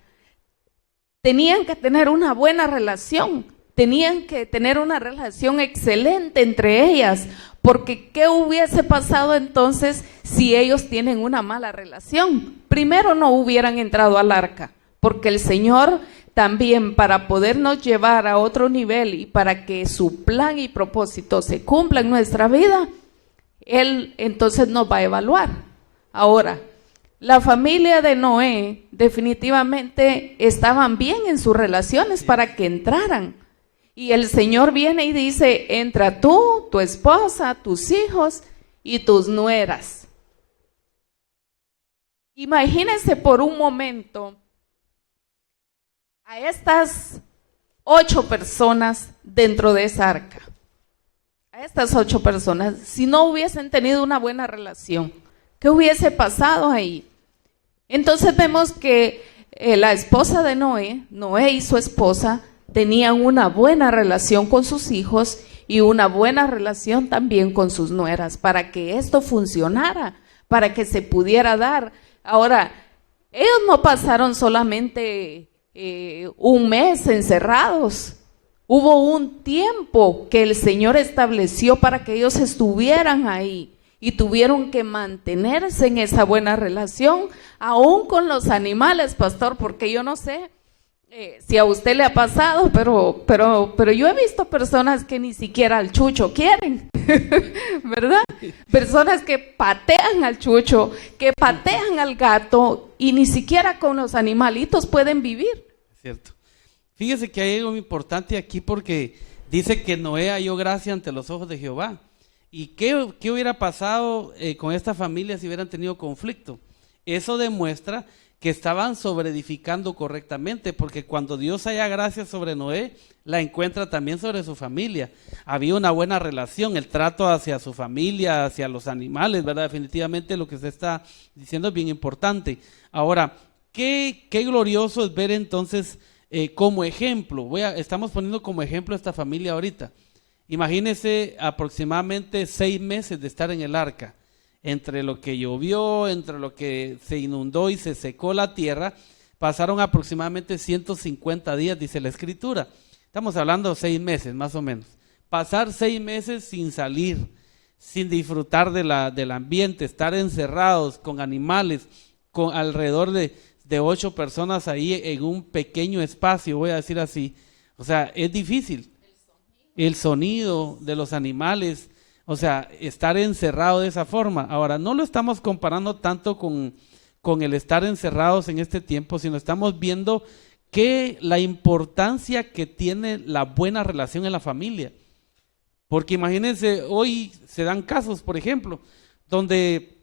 Tenían que tener una buena relación, tenían que tener una relación excelente entre ellas, porque ¿qué hubiese pasado entonces si ellos tienen una mala relación? Primero, no hubieran entrado al arca, porque el Señor también, para podernos llevar a otro nivel y para que su plan y propósito se cumpla en nuestra vida, Él entonces nos va a evaluar. Ahora, la familia de Noé definitivamente estaban bien en sus relaciones para que entraran. Y el Señor viene y dice: entra tú, tu esposa, tus hijos y tus nueras. Imagínense por un momento a estas 8 personas dentro de esa arca. A estas 8 personas, si no hubiesen tenido una buena relación, ¿qué hubiese pasado ahí? Entonces vemos que la esposa de Noé y su esposa, tenían una buena relación con sus hijos y una buena relación también con sus nueras, para que esto funcionara, para que se pudiera dar. Ahora, ellos no pasaron solamente un mes encerrados. Hubo un tiempo que el Señor estableció para que ellos estuvieran ahí, y tuvieron que mantenerse en esa buena relación, aún con los animales, pastor, porque yo no sé si a usted le ha pasado, pero yo he visto personas que ni siquiera al chucho quieren, ¿verdad? Personas que patean al chucho, que patean al gato, y ni siquiera con los animalitos pueden vivir. Cierto. Fíjese que hay algo muy importante aquí, porque dice que Noé halló gracia ante los ojos de Jehová. ¿Y qué hubiera pasado con esta familia si hubieran tenido conflicto? Eso demuestra que estaban sobreedificando correctamente, porque cuando Dios halla gracia sobre Noé, la encuentra también sobre su familia. Había una buena relación, el trato hacia su familia, hacia los animales, ¿verdad? Definitivamente lo que se está diciendo es bien importante. Ahora, qué glorioso es ver entonces como ejemplo, estamos poniendo como ejemplo a esta familia ahorita. Imagínense aproximadamente 6 meses de estar en el arca, entre lo que llovió, entre lo que se inundó y se secó la tierra, pasaron aproximadamente 150 días, dice la Escritura. Estamos hablando de 6 meses más o menos. Pasar 6 meses sin salir, sin disfrutar del ambiente, estar encerrados con animales, con alrededor de 8 personas ahí en un pequeño espacio, voy a decir así. O sea, es difícil. El sonido de los animales, o sea, estar encerrado de esa forma. Ahora, no lo estamos comparando tanto con el estar encerrados en este tiempo, sino estamos viendo que la importancia que tiene la buena relación en la familia. Porque imagínense, hoy se dan casos, por ejemplo, donde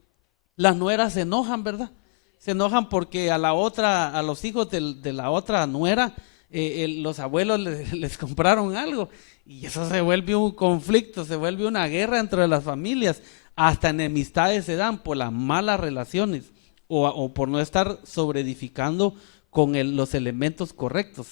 las nueras se enojan, ¿verdad? Se enojan porque a los hijos de la otra nuera, los abuelos les compraron algo, y eso se vuelve un conflicto, se vuelve una guerra entre las familias, hasta enemistades se dan por las malas relaciones o por no estar sobreedificando con los elementos correctos,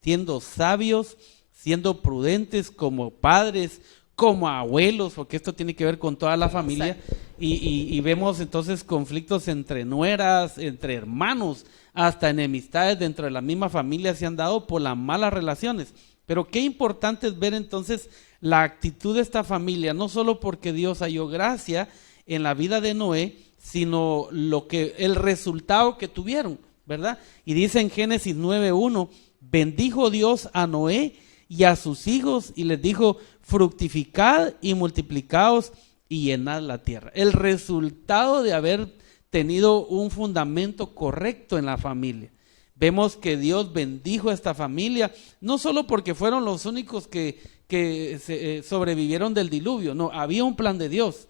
siendo sabios, siendo prudentes como padres, como abuelos, porque esto tiene que ver con toda la familia. Y vemos entonces conflictos entre nueras, entre hermanos, hasta enemistades dentro de la misma familia se han dado por las malas relaciones. Pero qué importante es ver entonces la actitud de esta familia, no solo porque Dios halló gracia en la vida de Noé, sino el resultado que tuvieron, ¿verdad? Y dice en Génesis 9:1, bendijo Dios a Noé y a sus hijos y les dijo, fructificad y multiplicaos y llenad la tierra. El resultado de haber tenido un fundamento correcto en la familia. Vemos que Dios bendijo a esta familia, no solo porque fueron los únicos que sobrevivieron del diluvio, no, había un plan de Dios,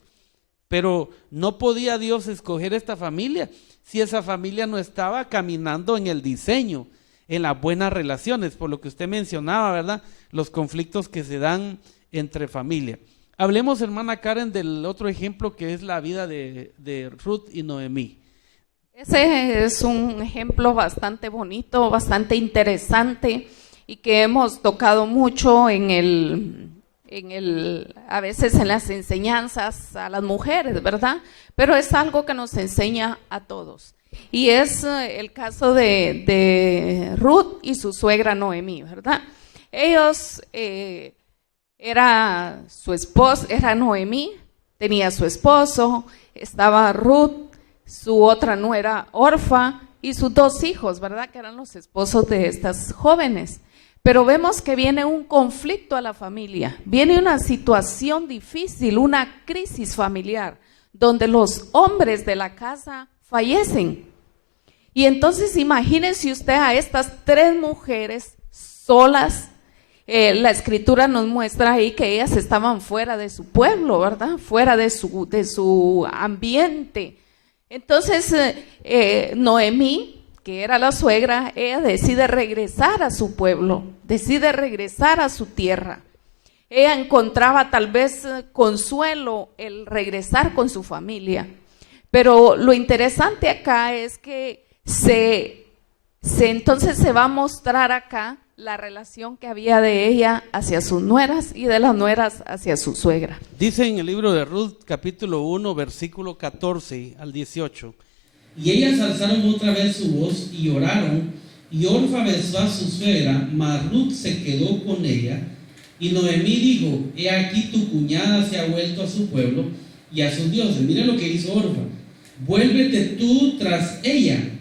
pero no podía Dios escoger esta familia si esa familia no estaba caminando en el diseño, en las buenas relaciones, por lo que usted mencionaba, ¿verdad? Los conflictos que se dan entre familia. Hablemos, hermana Karen, del otro ejemplo que es la vida de Ruth y Noemí. Ese es un ejemplo bastante bonito, bastante interesante y que hemos tocado mucho a veces en las enseñanzas a las mujeres, ¿verdad? Pero es algo que nos enseña a todos. Y es el caso de Ruth y su suegra Noemí, ¿verdad? Ellos, era Noemí, tenía su esposo, estaba Ruth, su otra nuera Orfa y sus 2 hijos, ¿verdad? Que eran los esposos de estas jóvenes. Pero vemos que viene un conflicto a la familia, viene una situación difícil, una crisis familiar, donde los hombres de la casa fallecen. Y entonces imagínense usted a estas 3 mujeres solas. La escritura nos muestra ahí que ellas estaban fuera de su pueblo, ¿verdad? Fuera de su ambiente. Entonces Noemí, que era la suegra, ella decide regresar a su pueblo, decide regresar a su tierra. Ella encontraba tal vez consuelo el regresar con su familia. Pero lo interesante acá es que entonces se va a mostrar acá la relación que había de ella hacia sus nueras y de las nueras hacia su suegra. Dice en el libro de Ruth, capítulo 1, versículo 14 al 18. Y ellas alzaron otra vez su voz y lloraron, y Orfa besó a su suegra, mas Ruth se quedó con ella. Y Noemí dijo, he aquí tu cuñada se ha vuelto a su pueblo y a sus dioses. Mira lo que hizo Orfa, vuélvete tú tras ella.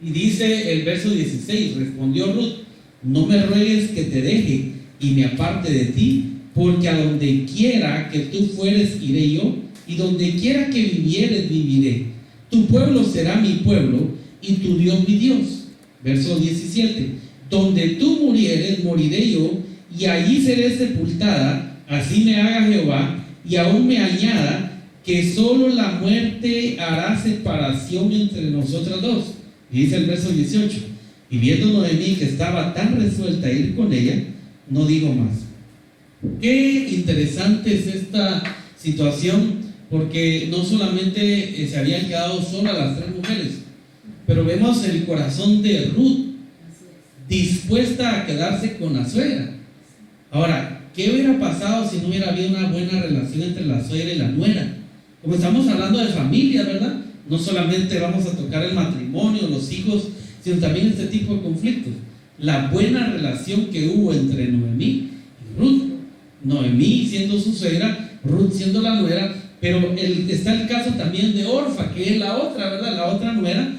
Y dice el verso 16, respondió Ruth, no me ruegues que te deje y me aparte de ti, porque a donde quiera que tú fueres iré yo, y donde quiera que vivieres viviré. Tu pueblo será mi pueblo y tu Dios mi Dios. Verso 17, donde tú murieres moriré yo, y allí seré sepultada, así me haga Jehová, y aún me añada que solo la muerte hará separación entre nosotras dos. Y dice el verso 18, y viendo Noemí que estaba tan resuelta a ir con ella, no digo más. Qué interesante es esta situación, porque no solamente se habían quedado solas las 3 mujeres, pero vemos el corazón de Ruth dispuesta a quedarse con la suegra. Ahora, ¿qué hubiera pasado si no hubiera habido una buena relación entre la suegra y la nuera? Como estamos hablando de familia, ¿verdad? No solamente vamos a tocar el matrimonio, los hijos, sino también este tipo de conflictos. La buena relación que hubo entre Noemí y Ruth. Noemí siendo su suegra, Ruth siendo la nuera, Pero está el caso también de Orfa, que es la otra, ¿verdad? La otra nuera.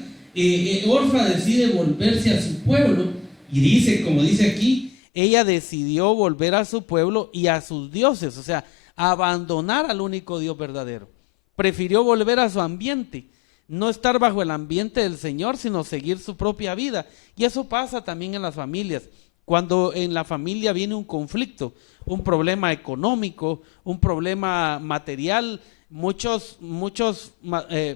Orfa decide volverse a su pueblo y dice, como dice aquí, ella decidió volver a su pueblo y a sus dioses, o sea, abandonar al único Dios verdadero. Prefirió volver a su ambiente, no estar bajo el ambiente del Señor, sino seguir su propia vida. Y eso pasa también en las familias. Cuando en la familia viene un conflicto, un problema económico, un problema material, muchas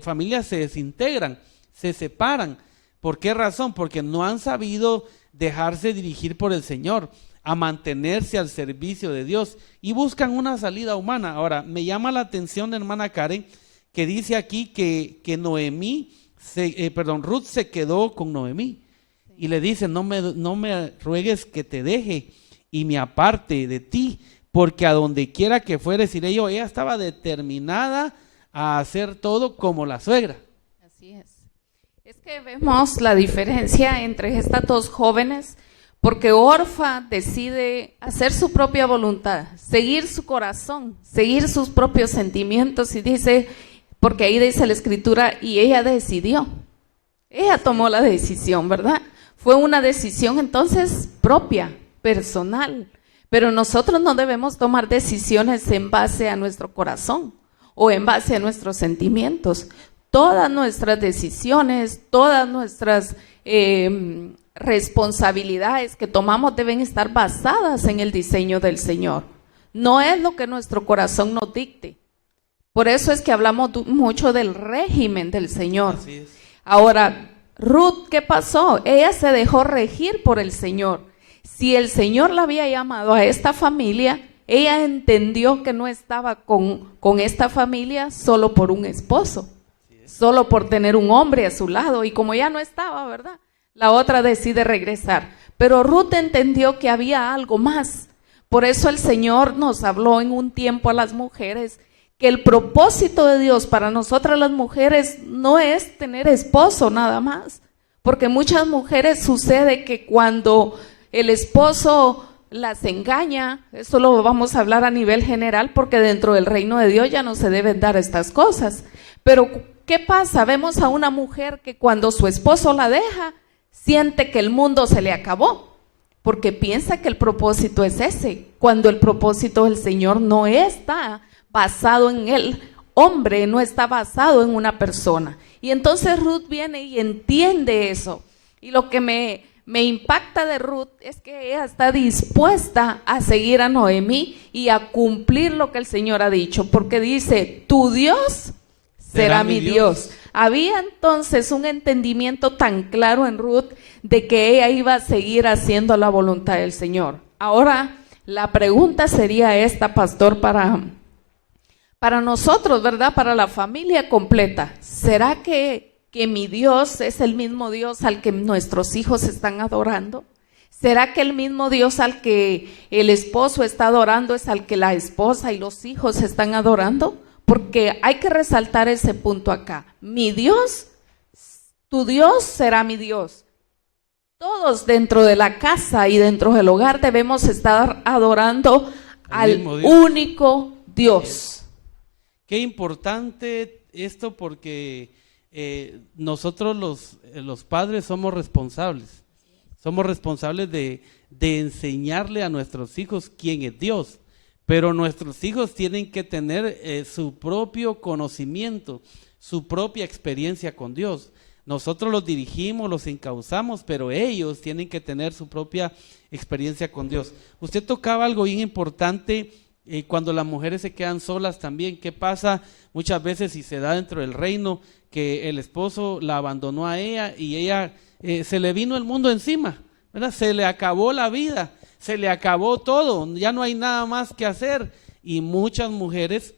familias se desintegran, se separan. ¿Por qué razón? Porque no han sabido dejarse dirigir por el Señor, a mantenerse al servicio de Dios y buscan una salida humana. Ahora, me llama la atención, hermana Karen, que dice aquí que Ruth se quedó con Noemí y le dice, no me ruegues que te deje y me aparte de ti, porque a donde quiera que fueres iré yo. Ella estaba determinada a hacer todo como la suegra. Así es. Es que vemos la diferencia entre estas dos jóvenes, porque Orfa decide hacer su propia voluntad, seguir su corazón, seguir sus propios sentimientos, y dice, porque ahí dice la escritura, y ella decidió, ella tomó la decisión, ¿verdad? Fue una decisión entonces propia, personal, pero nosotros no debemos tomar decisiones en base a nuestro corazón o en base a nuestros sentimientos. Todas nuestras decisiones, todas nuestras responsabilidades que tomamos deben estar basadas en el diseño del Señor. No es lo que nuestro corazón nos dicte. Por eso es que hablamos mucho del régimen del Señor. Así es. Ahora, Ruth, ¿qué pasó? Ella se dejó regir por el Señor. Si el Señor la había llamado a esta familia, ella entendió que no estaba con esta familia solo por un esposo, solo por tener un hombre a su lado, y como ya no estaba, ¿verdad? La otra decide regresar, pero Ruth entendió que había algo más. Por eso el Señor nos habló en un tiempo a las mujeres que el propósito de Dios para nosotras las mujeres no es tener esposo nada más, porque muchas mujeres sucede que cuando el esposo las engaña, eso lo vamos a hablar a nivel general, porque dentro del reino de Dios ya no se deben dar estas cosas, pero ¿qué pasa? Vemos a una mujer que cuando su esposo la deja, siente que el mundo se le acabó, porque piensa que el propósito es ese, cuando el propósito del Señor no está basado en el hombre, no está basado en una persona. Y entonces Ruth viene y entiende eso. Y lo que me impacta de Ruth es que ella está dispuesta a seguir a Noemí y a cumplir lo que el Señor ha dicho, porque dice, tu Dios será mi Dios. Había entonces un entendimiento tan claro en Ruth de que ella iba a seguir haciendo la voluntad del Señor. Ahora, la pregunta sería esta, pastor, para nosotros, ¿verdad? Para la familia completa. ¿Será que mi Dios es el mismo Dios al que nuestros hijos están adorando? ¿Será que el mismo Dios al que el esposo está adorando es al que la esposa y los hijos están adorando? Porque hay que resaltar ese punto acá. Mi Dios, tu Dios será mi Dios. Todos dentro de la casa y dentro del hogar debemos estar adorando al único Dios. Qué importante esto, porque nosotros los padres somos responsables de enseñarle a nuestros hijos quién es Dios. Pero nuestros hijos tienen que tener su propio conocimiento, su propia experiencia con Dios. Nosotros los dirigimos, los encauzamos, pero ellos tienen que tener su propia experiencia con Dios. Usted tocaba algo bien importante cuando las mujeres se quedan solas también. ¿Qué pasa muchas veces si se da dentro del reino que el esposo la abandonó a ella y ella se le vino el mundo encima, ¿verdad? Se le acabó la vida. Se le acabó todo, ya no hay nada más que hacer, y muchas mujeres,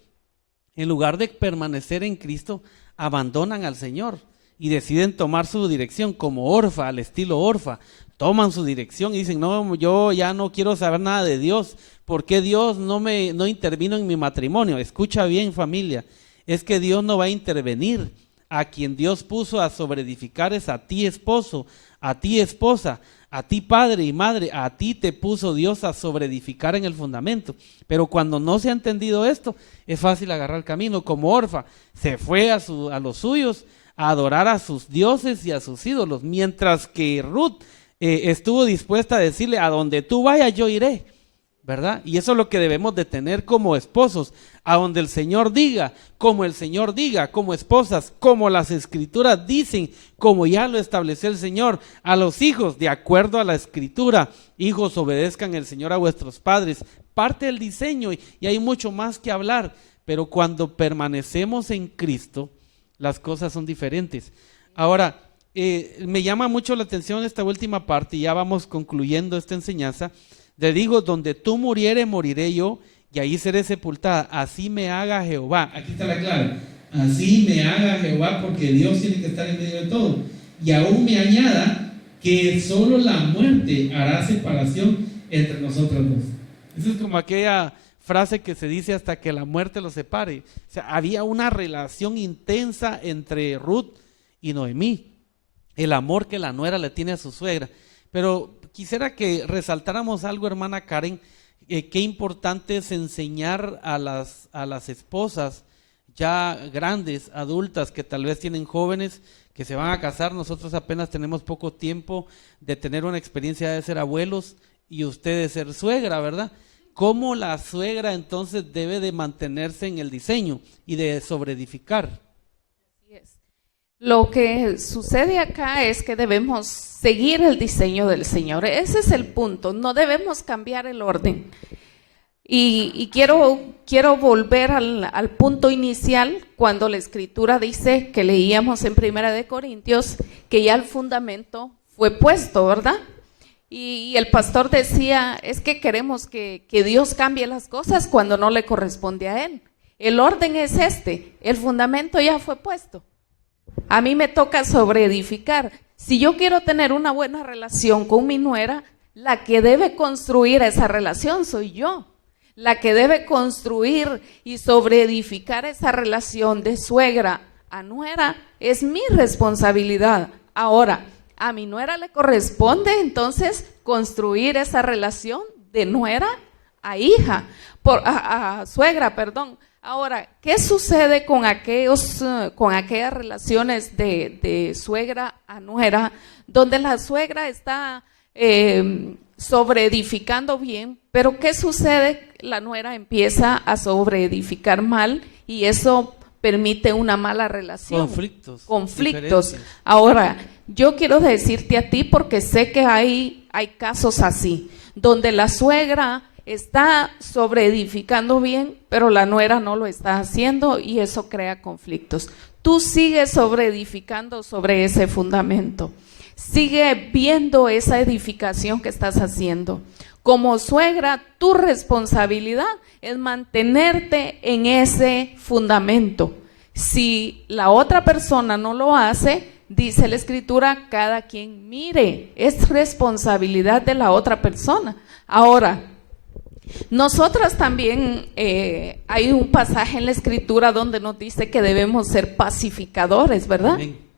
en lugar de permanecer en Cristo, abandonan al Señor y deciden tomar su dirección como Orfa, al estilo Orfa. Toman su dirección y dicen, no, yo ya no quiero saber nada de Dios, ¿por qué Dios no intervino en mi matrimonio? Escucha bien, familia, es que Dios no va a intervenir. A quien Dios puso a sobreedificar es a ti, esposo, a ti, esposa, A ti, padre y madre, a ti te puso Dios a sobreedificar en el fundamento. Pero cuando no se ha entendido esto, es fácil agarrar el camino. Como Orfa, se fue a los suyos a adorar a sus dioses y a sus ídolos, mientras que Ruth estuvo dispuesta a decirle: a donde tú vayas yo iré, ¿verdad? Y eso es lo que debemos de tener como esposos, a donde el Señor diga, como el Señor diga, como esposas, como las Escrituras dicen, como ya lo estableció el Señor. A los hijos, de acuerdo a la Escritura: hijos, obedezcan el Señor a vuestros padres. Parte del diseño, y hay mucho más que hablar, pero cuando permanecemos en Cristo, las cosas son diferentes. Ahora, me llama mucho la atención esta última parte, y ya vamos concluyendo esta enseñanza. Le digo: donde tú murieres, moriré yo, y ahí seré sepultada. Así me haga Jehová. Aquí está la clave: así me haga Jehová, porque Dios tiene que estar en medio de todo. Y aún me añada que solo la muerte hará separación entre nosotros dos. Eso es como aquella frase que se dice: hasta que la muerte los separe. O sea, había una relación intensa entre Ruth y Noemí, el amor que la nuera le tiene a su suegra. Pero quisiera que resaltáramos algo, hermana Karen, qué importante es enseñar a las esposas ya grandes, adultas, que tal vez tienen jóvenes que se van a casar. Nosotros apenas tenemos poco tiempo de tener una experiencia de ser abuelos y usted de ser suegra, ¿verdad? ¿Cómo la suegra entonces debe de mantenerse en el diseño y de sobreedificar? Lo que sucede acá es que debemos seguir el diseño del Señor. Ese es el punto, no debemos cambiar el orden. Y quiero volver al punto inicial, cuando la Escritura dice, que leíamos en 1 Corintios, que ya el fundamento fue puesto, ¿verdad? Y el pastor decía: es que queremos que Dios cambie las cosas cuando no le corresponde a Él. El orden es este, el fundamento ya fue puesto. A mí me toca sobreedificar. Si yo quiero tener una buena relación con mi nuera, la que debe construir esa relación soy yo. La que debe construir y sobreedificar esa relación de suegra a nuera es mi responsabilidad. Ahora, a mi nuera le corresponde entonces construir esa relación de nuera a hija, a suegra, perdón. Ahora, ¿qué sucede con aquellas relaciones de suegra a nuera, donde la suegra está sobreedificando bien, pero qué sucede? La nuera empieza a sobreedificar mal, y eso permite una mala relación. Conflictos. Ahora, yo quiero decirte a ti, porque sé que hay casos así, donde la suegra está sobreedificando bien, pero la nuera no lo está haciendo, y eso crea conflictos. Tú sigues sobreedificando sobre ese fundamento. Sigue viendo esa edificación que estás haciendo. Como suegra, tu responsabilidad es mantenerte en ese fundamento. Si la otra persona no lo hace, dice la Escritura, cada quien mire, es responsabilidad de la otra persona. Ahora, nosotras también, hay un pasaje en la Escritura donde nos dice que debemos ser pacificadores, ¿verdad? Amén.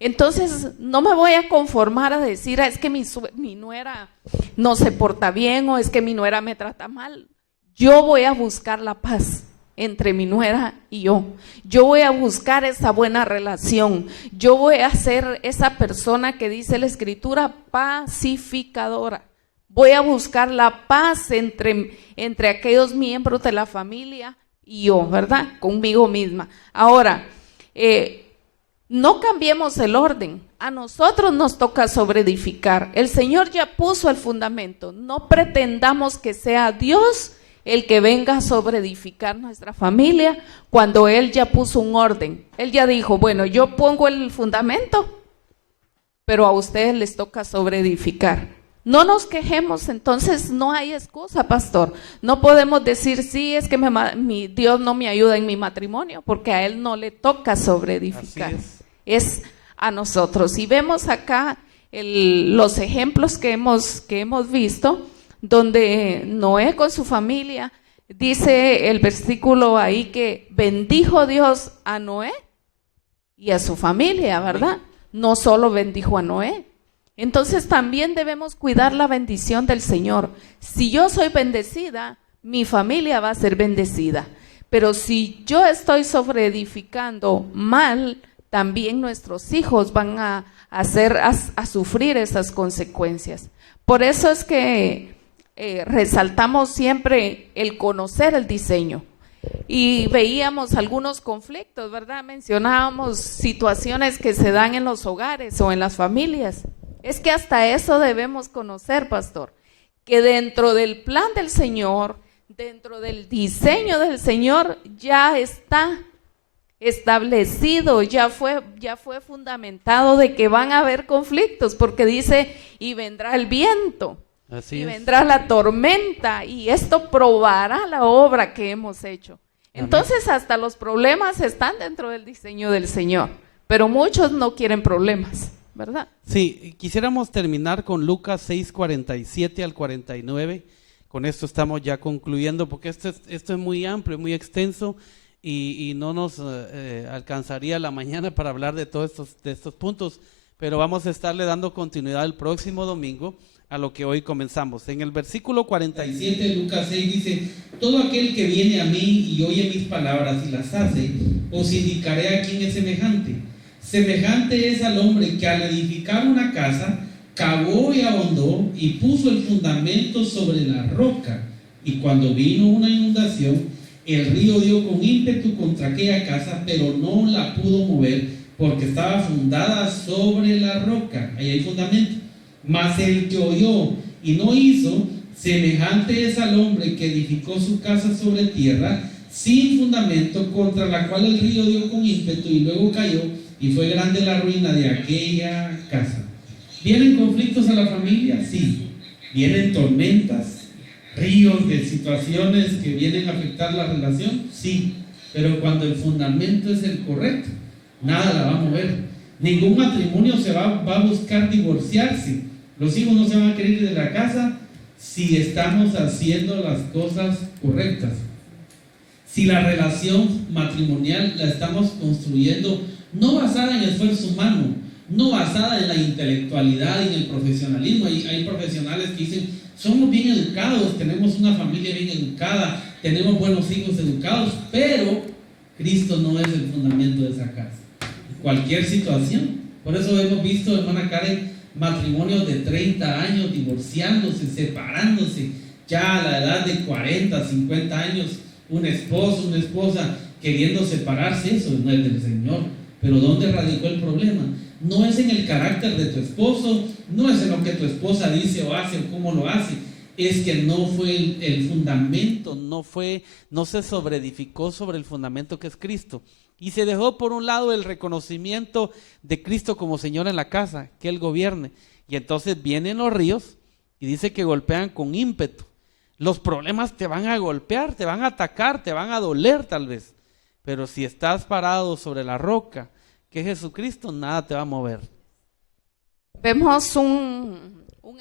Entonces, no me voy a conformar a decir: es que mi nuera no se porta bien, o es que mi nuera me trata mal. Yo voy a buscar la paz entre mi nuera y yo. Yo voy a buscar esa buena relación. Yo voy a ser esa persona que dice la Escritura, pacificadora. Voy a buscar la paz entre aquellos miembros de la familia y yo, ¿verdad? Conmigo misma. Ahora, no cambiemos el orden. A nosotros nos toca sobreedificar. El Señor ya puso el fundamento. No pretendamos que sea Dios el que venga a sobreedificar nuestra familia cuando Él ya puso un orden. Él ya dijo: bueno, yo pongo el fundamento, pero a ustedes les toca sobreedificar. No nos quejemos, entonces no hay excusa, pastor. No podemos decir: sí, es que mi Dios no me ayuda en mi matrimonio, porque a Él no le toca sobreedificar. Es a nosotros. Y vemos acá los ejemplos que hemos visto, donde Noé con su familia, dice el versículo ahí que bendijo Dios a Noé y a su familia, ¿verdad? No solo bendijo a Noé, Entonces también debemos cuidar la bendición del Señor. Si yo soy bendecida, mi familia va a ser bendecida. Pero si yo estoy sobreedificando mal, también nuestros hijos van a sufrir esas consecuencias. Por eso es que resaltamos siempre el conocer el diseño. Y veíamos algunos conflictos, ¿verdad? Mencionábamos situaciones que se dan en los hogares o en las familias. Es que hasta eso debemos conocer, pastor, que dentro del plan del Señor, dentro del diseño del Señor, ya está establecido, ya fue fundamentado de que van a haber conflictos, porque dice, y vendrá el viento. Así y es. vendrá la tormenta, y esto probará la obra que hemos hecho. Entonces hasta los problemas están dentro del diseño del Señor, pero muchos no quieren problemas, ¿verdad? Sí, quisiéramos terminar con Lucas 6:47 al 49. Con esto estamos ya concluyendo, porque esto es muy amplio, muy extenso, y no nos alcanzaría la mañana para hablar de todos estos puntos, pero vamos a estarle dando continuidad el próximo domingo a lo que hoy comenzamos. En el versículo 47 de Lucas 6 dice: todo aquel que viene a mí y oye mis palabras y las hace, os indicaré a quién es semejante. Semejante es al hombre que al edificar una casa, cavó y ahondó y puso el fundamento sobre la roca. Y cuando vino una inundación, el río dio con ímpetu contra aquella casa, pero no la pudo mover, porque estaba fundada sobre la roca. Ahí hay fundamento. Mas el que oyó y no hizo, semejante es al hombre que edificó su casa sobre tierra, sin fundamento, contra la cual el río dio con ímpetu y luego cayó, y fue grande la ruina de aquella casa. ¿Vienen conflictos a la familia? Sí. ¿Vienen tormentas, ríos de situaciones que vienen a afectar la relación? Sí. Pero cuando el fundamento es el correcto, nada la va a mover. Ningún matrimonio va a buscar divorciarse. Los hijos no se van a querer ir de la casa si estamos haciendo las cosas correctas. Si la relación matrimonial la estamos construyendo no basada en esfuerzo humano, no basada en la intelectualidad y en el profesionalismo. Hay profesionales que dicen, somos bien educados, tenemos una familia bien educada, tenemos buenos hijos educados, pero Cristo no es el fundamento de esa casa. Cualquier situación. Por eso hemos visto, hermana Karen, matrimonios de 30 años divorciándose, separándose, ya a la edad de 40, 50 años, un esposo, una esposa queriendo separarse. Eso no es del Señor. Pero ¿dónde radicó el problema? No es en el carácter de tu esposo, no es en lo que tu esposa dice o hace o cómo lo hace, es que no fue el fundamento, no se sobreedificó sobre el fundamento que es Cristo. Y se dejó por un lado el reconocimiento de Cristo como Señor en la casa, que Él gobierne. Y entonces vienen los ríos y dice que golpean con ímpetu. Los problemas te van a golpear, te van a atacar, te van a doler tal vez. Pero si estás parado sobre la roca, que es Jesucristo, nada te va a mover. Vemos un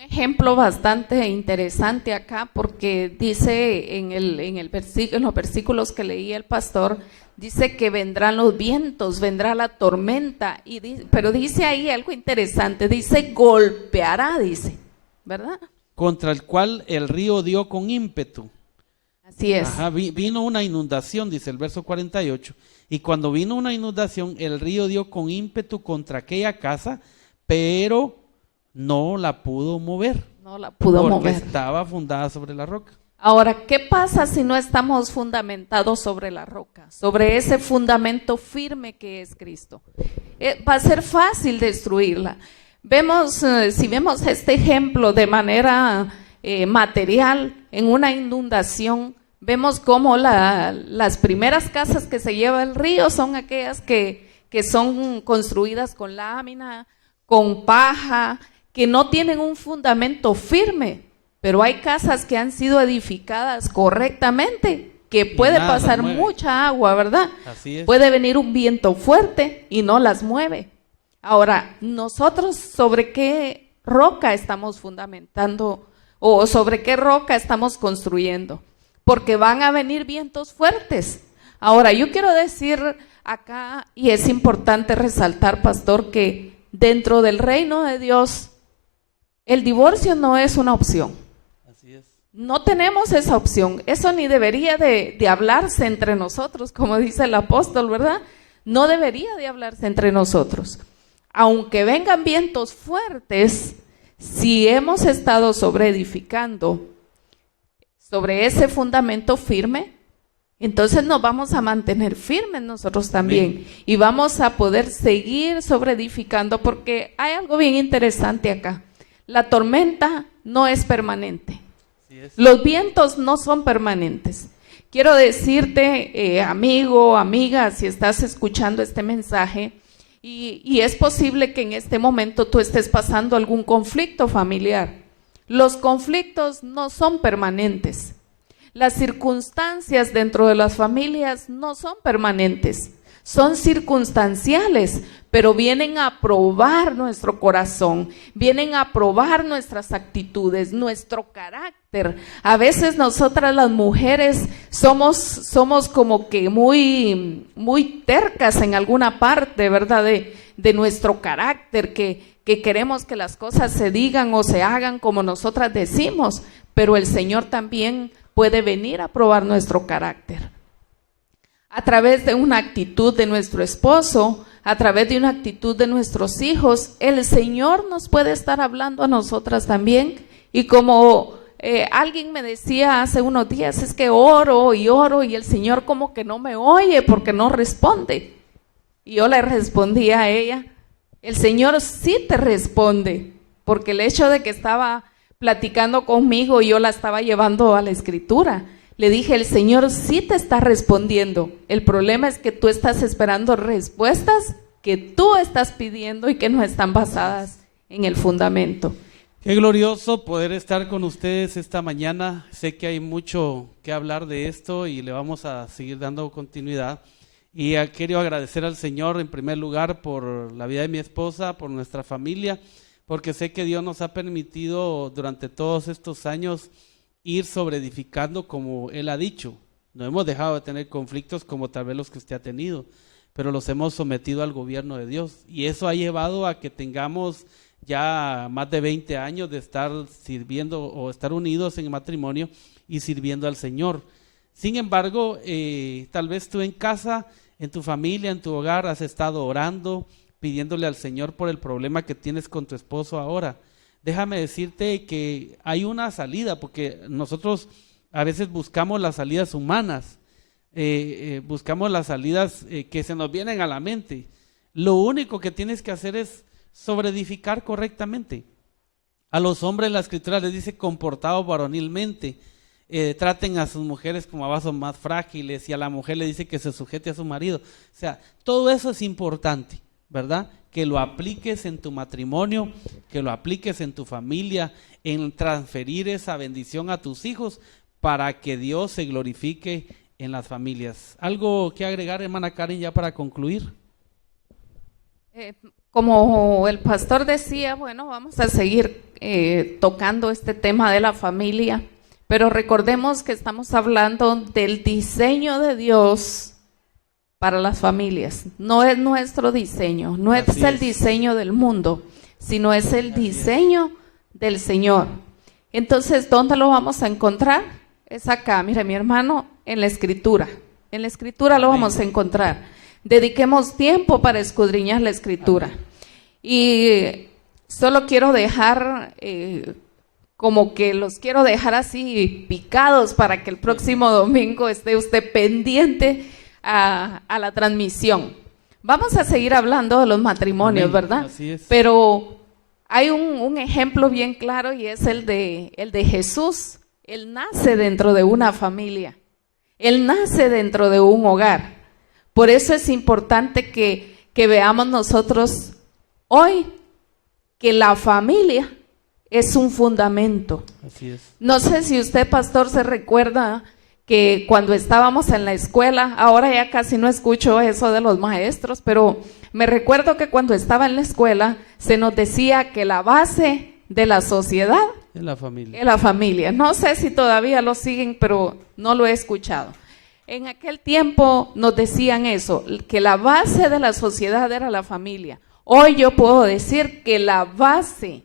ejemplo bastante interesante acá, porque dice en los versículos que leía el pastor, dice que vendrán los vientos, vendrá la tormenta, pero dice ahí algo interesante, dice golpeará, dice, ¿verdad? Contra el cual el río dio con ímpetu. Así es. Ajá, vino una inundación, dice el verso 48, y cuando vino una inundación, el río dio con ímpetu contra aquella casa, pero no la pudo mover. No la pudo mover. Porque estaba fundada sobre la roca. Ahora, ¿qué pasa si no estamos fundamentados sobre la roca? Sobre ese fundamento firme que es Cristo. Va a ser fácil destruirla. Si vemos este ejemplo de manera material en una inundación, vemos cómo las primeras casas que se lleva el río son aquellas que son construidas con lámina, con paja, que no tienen un fundamento firme. Pero hay casas que han sido edificadas correctamente, que puede pasar mucha agua, ¿verdad? Así es. Puede venir un viento fuerte y no las mueve. Ahora, nosotros, ¿sobre qué roca estamos fundamentando o sobre qué roca estamos construyendo? Porque van a venir vientos fuertes. Ahora, yo quiero decir acá, y es importante resaltar, pastor, que dentro del reino de Dios El divorcio no es una opción. Así es. No tenemos esa opción. Eso ni debería de hablarse entre nosotros, como dice el apóstol, ¿verdad? No debería de hablarse entre nosotros. Aunque vengan vientos fuertes, si hemos estado sobreedificando sobre ese fundamento firme, entonces nos vamos a mantener firmes nosotros también. Amén. Y vamos a poder seguir sobreedificando, porque hay algo bien interesante acá. La tormenta no es permanente. Los vientos no son permanentes. Quiero decirte, amigo, amiga, si estás escuchando este mensaje, y es posible que en este momento tú estés pasando algún conflicto familiar. Los conflictos no son permanentes. Las circunstancias dentro de las familias no son permanentes. Son circunstanciales, pero vienen a probar nuestro corazón, vienen a probar nuestras actitudes, nuestro carácter. A veces nosotras las mujeres somos como que muy tercas en alguna parte, ¿verdad? De nuestro carácter, que queremos que las cosas se digan o se hagan como nosotras decimos, pero el Señor también puede venir a probar nuestro carácter. A través de una actitud de nuestro esposo, a través de una actitud de nuestros hijos, el Señor nos puede estar hablando a nosotras también. Y como alguien me decía hace unos días, es que oro y el Señor como que no me oye porque no responde. Y yo le respondí a ella, el Señor sí te responde, porque el hecho de que estaba platicando conmigo, yo la estaba llevando a la Escritura. Le dije, el Señor sí te está respondiendo. El problema es que tú estás esperando respuestas que tú estás pidiendo y que no están basadas en el fundamento. Qué glorioso poder estar con ustedes esta mañana. Sé que hay mucho que hablar de esto y le vamos a seguir dando continuidad. Y quiero agradecer al Señor en primer lugar por la vida de mi esposa, por nuestra familia, porque sé que Dios nos ha permitido durante todos estos años ir sobreedificando como Él ha dicho. No hemos dejado de tener conflictos como tal vez los que usted ha tenido, pero los hemos sometido al gobierno de Dios. Y eso ha llevado a que tengamos ya más de 20 años de estar sirviendo o estar unidos en matrimonio y sirviendo al Señor. Sin embargo, tal vez tú en casa, en tu familia, en tu hogar, has estado orando, pidiéndole al Señor por el problema que tienes con tu esposo ahora. Déjame decirte que hay una salida, porque nosotros a veces buscamos las salidas humanas, buscamos las salidas que se nos vienen a la mente. Lo único que tienes que hacer es sobreedificar correctamente. A los hombres la Escritura les dice comportados varonilmente, traten a sus mujeres como a vasos más frágiles, y a la mujer le dice que se sujete a su marido. O sea, todo eso es importante, ¿verdad? Que lo apliques en tu matrimonio, que lo apliques en tu familia, en transferir esa bendición a tus hijos para que Dios se glorifique en las familias. ¿Algo que agregar, hermana Karen, ya para concluir? Como el pastor decía, bueno, vamos a seguir tocando este tema de la familia, pero recordemos que estamos hablando del diseño de Dios para las familias. No es nuestro diseño, no es el diseño del mundo, sino es el diseño del Señor. Entonces, ¿dónde lo vamos a encontrar? Es acá, mire mi hermano, en la Escritura. En la Escritura lo vamos a encontrar. Dediquemos tiempo para escudriñar la Escritura. Y solo quiero dejar, como que los quiero dejar así picados para que el próximo domingo esté usted pendiente a la transmisión. Vamos a seguir hablando de los matrimonios, amén, ¿verdad? Así es. Pero hay un ejemplo bien claro y es el de Jesús. Él nace dentro de una familia, Él nace dentro de un hogar. Por eso es importante que veamos nosotros hoy que la familia es un fundamento. Así es. No sé si usted, pastor, se recuerda que cuando estábamos en la escuela, ahora ya casi no escucho eso de los maestros, pero me recuerdo que cuando estaba en la escuela se nos decía que la base de la sociedad es la familia. Es la familia. No sé si todavía lo siguen, pero no lo he escuchado. En aquel tiempo nos decían eso, que la base de la sociedad era la familia. Hoy yo puedo decir que la base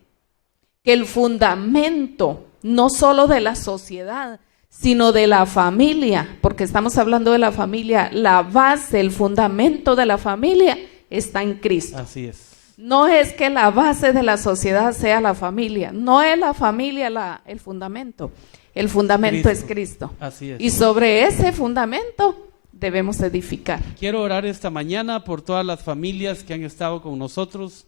que el fundamento, no solo de la sociedad, sino de la familia, porque estamos hablando de la familia, la base, el fundamento de la familia está en Cristo. Así es. No es que la base de la sociedad sea la familia, no es la familia el fundamento es Cristo. Así es. Y sobre ese fundamento debemos edificar. Quiero orar esta mañana por todas las familias que han estado con nosotros,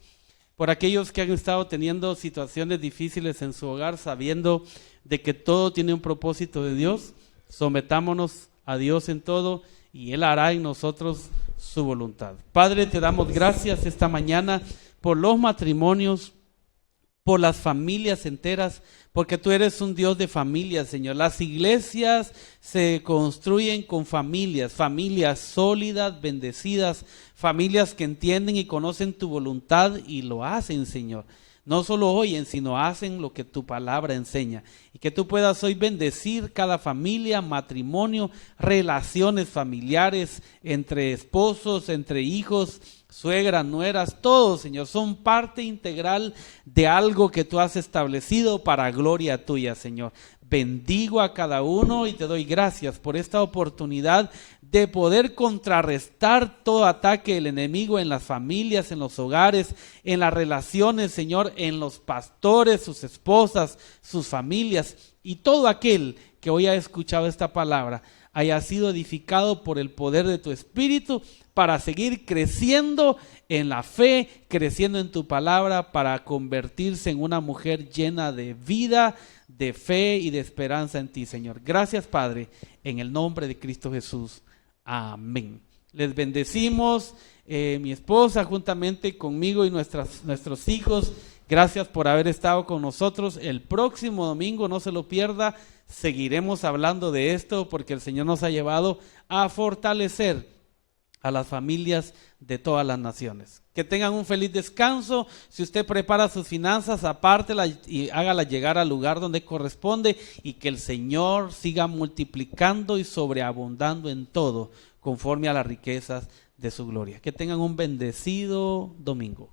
por aquellos que han estado teniendo situaciones difíciles en su hogar, sabiendo de que todo tiene un propósito de Dios. Sometámonos a Dios en todo y Él hará en nosotros su voluntad. Padre, te damos gracias esta mañana por los matrimonios, por las familias enteras, porque tú eres un Dios de familias, Señor. Las iglesias se construyen con familias, familias sólidas, bendecidas, familias que entienden y conocen tu voluntad y lo hacen, Señor. No solo oyen, sino hacen lo que tu palabra enseña. Y que tú puedas hoy bendecir cada familia, matrimonio, relaciones familiares entre esposos, entre hijos, suegras, nueras, todos, Señor, son parte integral de algo que tú has establecido para gloria tuya, Señor. Bendigo a cada uno y te doy gracias por esta oportunidad de poder contrarrestar todo ataque del enemigo en las familias, en los hogares, en las relaciones, Señor, en los pastores, sus esposas, sus familias, y todo aquel que hoy ha escuchado esta palabra haya sido edificado por el poder de tu Espíritu para seguir creciendo en la fe, creciendo en tu palabra, para convertirse en una mujer llena de vida, de fe y de esperanza en ti, Señor. Gracias, Padre, en el nombre de Cristo Jesús. Amén. Les bendecimos, mi esposa juntamente conmigo y nuestros hijos. Gracias por haber estado con nosotros. El próximo domingo, no se lo pierda, seguiremos hablando de esto porque el Señor nos ha llevado a fortalecer a las familias de todas las naciones. Que tengan un feliz descanso. Si usted prepara sus finanzas, apártela y hágala llegar al lugar donde corresponde, y que el Señor siga multiplicando y sobreabundando en todo conforme a las riquezas de su gloria. Que tengan un bendecido domingo.